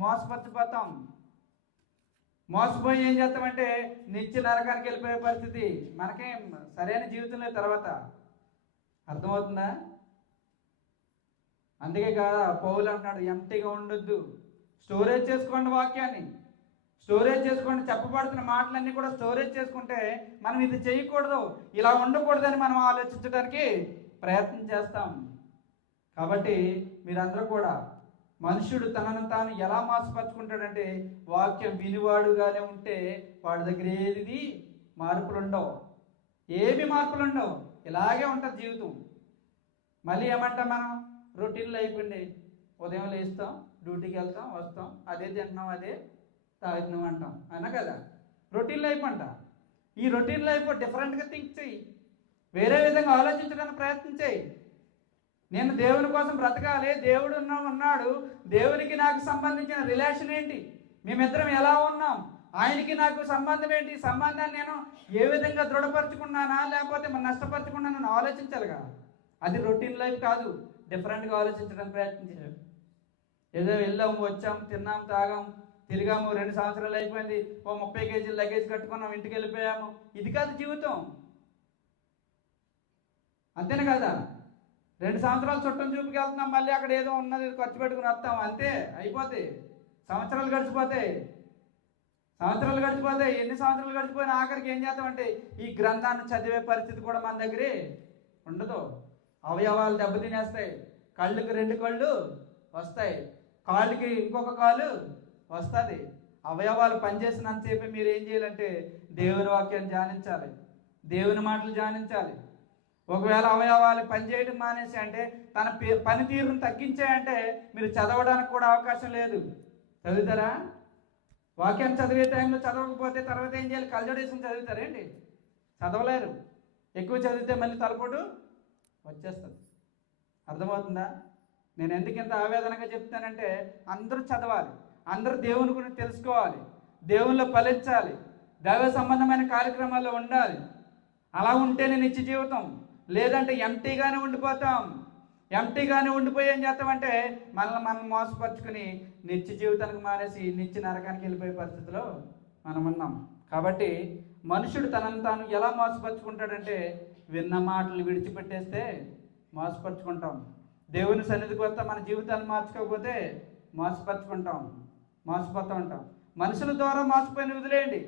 మోసపరిచిపోతాం. మోసపోయి ఏం చేస్తామంటే నిత్య నరకానికి వెళ్ళిపోయే పరిస్థితి. మనకేం సరైన జీవితం లేదు తర్వాత. అర్థమవుతుందా? అందుకే కాదా పౌలు అంటున్నాడు, ఎంటీగా ఉండొద్దు, స్టోరేజ్ చేసుకోండి, వాక్యాన్ని స్టోరేజ్ చేసుకోండి. చెప్పబడుతున్న మాటలన్నీ కూడా స్టోరేజ్ చేసుకుంటే మనం ఇది చేయకూడదు, ఇలా ఉండకూడదని మనం ఆలోచించడానికి ప్రయత్నం చేస్తాం. కాబట్టి మీరందరూ కూడా మనుషుడు తనను తాను ఎలా మోసపరుచుకుంటాడంటే వాక్యం వినివాడుగానే ఉంటే వాడి దగ్గర ఏది మార్పులు ఉండవు, ఏమి మార్పులు ఉండవు, ఇలాగే ఉంటుంది జీవితం. మళ్ళీ ఏమంటాం మనం, రొటీన్లో అయిపోయింది, ఉదయం లేస్తాం, డ్యూటీకి వెళ్తాం, వస్తాం, అదే తింటున్నాం, అదే తాగుతున్నాం అంటాం, అన్నా కదా. రొటీన్ లైఫ్ అంట. ఈ రొటీన్ లైఫ్ డిఫరెంట్గా థింక్ చెయ్యి, వేరే విధంగా ఆలోచించడానికి ప్రయత్నం చేయి. నేను దేవుని కోసం బ్రతకాలి, దేవుడు ఉన్నాడు, దేవునికి నాకు సంబంధించిన రిలేషన్ ఏంటి, మేమిద్దరం ఎలా ఉన్నాం, ఆయనకి నాకు సంబంధం ఏంటి, సంబంధాన్ని నేను ఏ విధంగా దృఢపరచుకున్నానా లేకపోతే మనం నష్టపరచుకున్నానని ఆలోచించాలిగా. అది రొటీన్ లైఫ్ కాదు, డిఫరెంట్గా ఆలోచించడానికి ప్రయత్నించారు. ఏదో వెళ్ళాము, వచ్చాము, తిన్నాం, తాగాం, తిరిగాము, 2 సంవత్సరాలు అయిపోయింది, 30 కేజీలు లగేజ్ కట్టుకున్నాం, ఇంటికి వెళ్ళిపోయాము. ఇది కాదు జీవితం, అంతేనా కదా. 2 సంవత్సరాలు చుట్టం చూపుకి వెళ్తున్నాం, మళ్ళీ అక్కడ ఏదో ఉన్నది ఖర్చు పెట్టుకుని వస్తాం, అంతే అయిపోతాయి. సంవత్సరాలు గడిచిపోతాయి. ఎన్ని సంవత్సరాలు గడిచిపోయినా ఆఖరికి ఏం చేస్తామంటే ఈ గ్రంథాన్ని చదివే పరిస్థితి కూడా మన దగ్గరే ఉండదు. అవయవాలు దెబ్బతినేస్తాయి. కళ్ళుకి 2 కళ్ళు వస్తాయి, కాళ్ళకి ఇంకొక కాలు వస్తుంది. అవయవాలు పనిచేసినంతసేపు మీరు ఏం చేయాలంటే దేవుని వాక్యాన్ని ధ్యానించాలి, దేవుని మాటలు ధ్యానించాలి. ఒకవేళ అవయవాలు పనిచేయడం మానేసి అంటే తన పనితీరును తగ్గించాయంటే మీరు చదవడానికి కూడా అవకాశం లేదు. చదువుతారా? వాక్యాన్ని చదివే టైంలో చదవకపోతే తర్వాత ఏం చేయాలి? కళ్ళజోడేసుకుని చదువుతారేంటి? చదవలేరు. ఎక్కువ చదివితే మళ్ళీ తలపోటు వచ్చేస్తుంది. అర్థమవుతుందా? నేను ఎందుకు ఇంత ఆవేదనగా చెప్తానంటే అందరూ చదవాలి, అందరూ దేవుని గురించి తెలుసుకోవాలి, దేవునిలో ఫలించాలి, దైవ సంబంధమైన కార్యక్రమాల్లో ఉండాలి. అలా ఉంటేనే నిత్య జీవితం. లేదంటే ఎంటీగానే ఉండిపోతాం. ఎంటీగానే ఉండిపోయి ఏం చేస్తామంటే మనం మోసపరుచుకుని నిత్య జీవితానికి మానేసి నిత్య నరకానికి వెళ్ళిపోయే పరిస్థితిలో మనం ఉన్నాం. కాబట్టి మనుషుడు తనను తాను ఎలా మోసపరుచుకుంటాడంటే విన్న మాటలు విడిచిపెట్టేస్తే మోసపరుచుకుంటాం. దేవుని సన్నిధికి వస్తే మన జీవితాన్ని మార్చుకోకపోతే మోసపోతూ ఉంటాం. మనుషుల ద్వారా మోసపోయిన వదిలేయండి,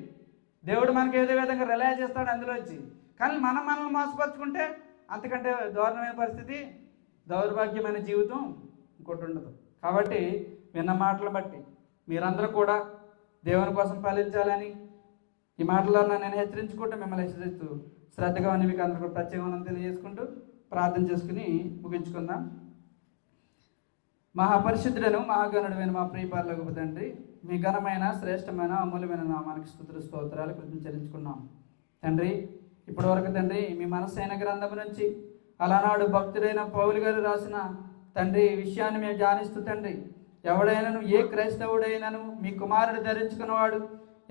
దేవుడు మనకి ఏదో విధంగా రిలై చేస్తాడు అందులో వచ్చి. కానీ మనల్ని మోసపరుచుకుంటే అంతకంటే దారుణమైన పరిస్థితి, దౌర్భాగ్యమైన జీవితం ఇంకోటి ఉండదు. కాబట్టి విన్న మాటలు బట్టి మీరందరూ కూడా దేవుని కోసం ఫలించాలని ఈ మాటల్లో నేను హెచ్చరించుకుంటూ మిమ్మల్ని హెచ్చరిస్తూ శ్రద్ధగా అని మీకు అందరూ ప్రత్యేకంగా తెలియజేసుకుంటూ ప్రార్థన చేసుకుని ముగించుకుందాం. మహాపరిశుద్ధుడను మహాగణుడైన మా ప్రియపార్లకు తండ్రి, మీ ఘనమైన శ్రేష్టమైన అమూల్యమైన నామానికి స్తుతులు స్తోత్రాలు కృతజ్ఞతలు చెల్లించుకున్నాం తండ్రి. ఇప్పటి వరకు తండ్రి మీ మనసైన గ్రంథం నుంచి అలానాడు భక్తుడైన పౌలు గారు రాసిన తండ్రి విషయాన్ని మేము ధ్యానిస్తూ తండ్రి, ఎవడైనాను ఏ క్రైస్తవుడైనాను మీ కుమారుడు ధరించుకున్నవాడు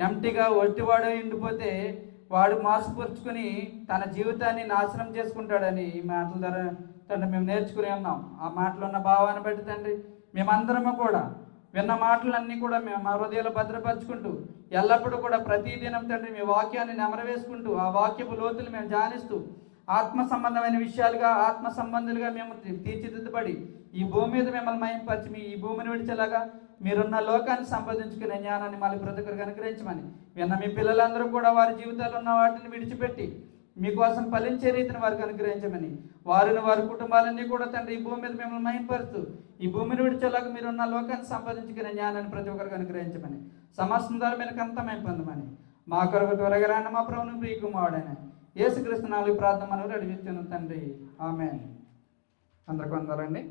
ఎంటిగా ఒట్టివాడు ఉండిపోతే వాడు మోసపరుచుకుని తన జీవితాన్ని నాశనం చేసుకుంటాడని ఈ మాటల ద్వారా తండ్రి మేము నేర్చుకుని ఉన్నాం. ఆ మాటలు ఉన్న భావాన్ని బట్టి తండ్రి మేమందరము కూడా విన్న మాటలన్నీ కూడా మేము మా హృదయాలు భద్రపరుచుకుంటూ ఎల్లప్పుడూ కూడా ప్రతిదినం తండ్రి మీ వాక్యాన్ని నెమరవేసుకుంటూ ఆ వాక్యపు లోతులు మేము ధ్యానిస్తూ ఆత్మ సంబంధమైన విషయాలుగా ఆత్మ సంబంధులుగా మేము తీర్చిదిద్దబడి ఈ భూమి మీద మిమ్మల్ని మహింపరిచి మీ ఈ భూమిని విడిచేలాగా మీరున్న లోకాన్ని సంపాదించుకునే జ్ఞానాన్ని మళ్ళీ ప్రతి ఒక్కరికి అనుగ్రహించమని విన్న మీ పిల్లలందరూ కూడా వారి జీవితాల్లో ఉన్న వాటిని విడిచిపెట్టి మీకోసం ఫలించే రీతిని వారికి అనుగ్రహించమని వారిని వారి కుటుంబాలన్నీ కూడా తండ్రి ఈ భూమి మీద మిమ్మల్ని మహింపరుస్తూ ఈ భూమిని విడిచేలాగా మీరున్న లోకాన్ని సంపాదించుకునే జ్ఞానాన్ని ప్రతి ఒక్కరికి అనుగ్రహించమని సమస్తం ద్వారా మీరు అంతమై పొందమని మా కొరకు త్వరగా రాని మా ప్రభువుని ప్రియకుమారుడైన యేసుక్రీస్తు నామములో ప్రార్థన మనవి అడిగిస్తున్నాం తండ్రి. ఆమేన్. అందరికీ వందనాలండి.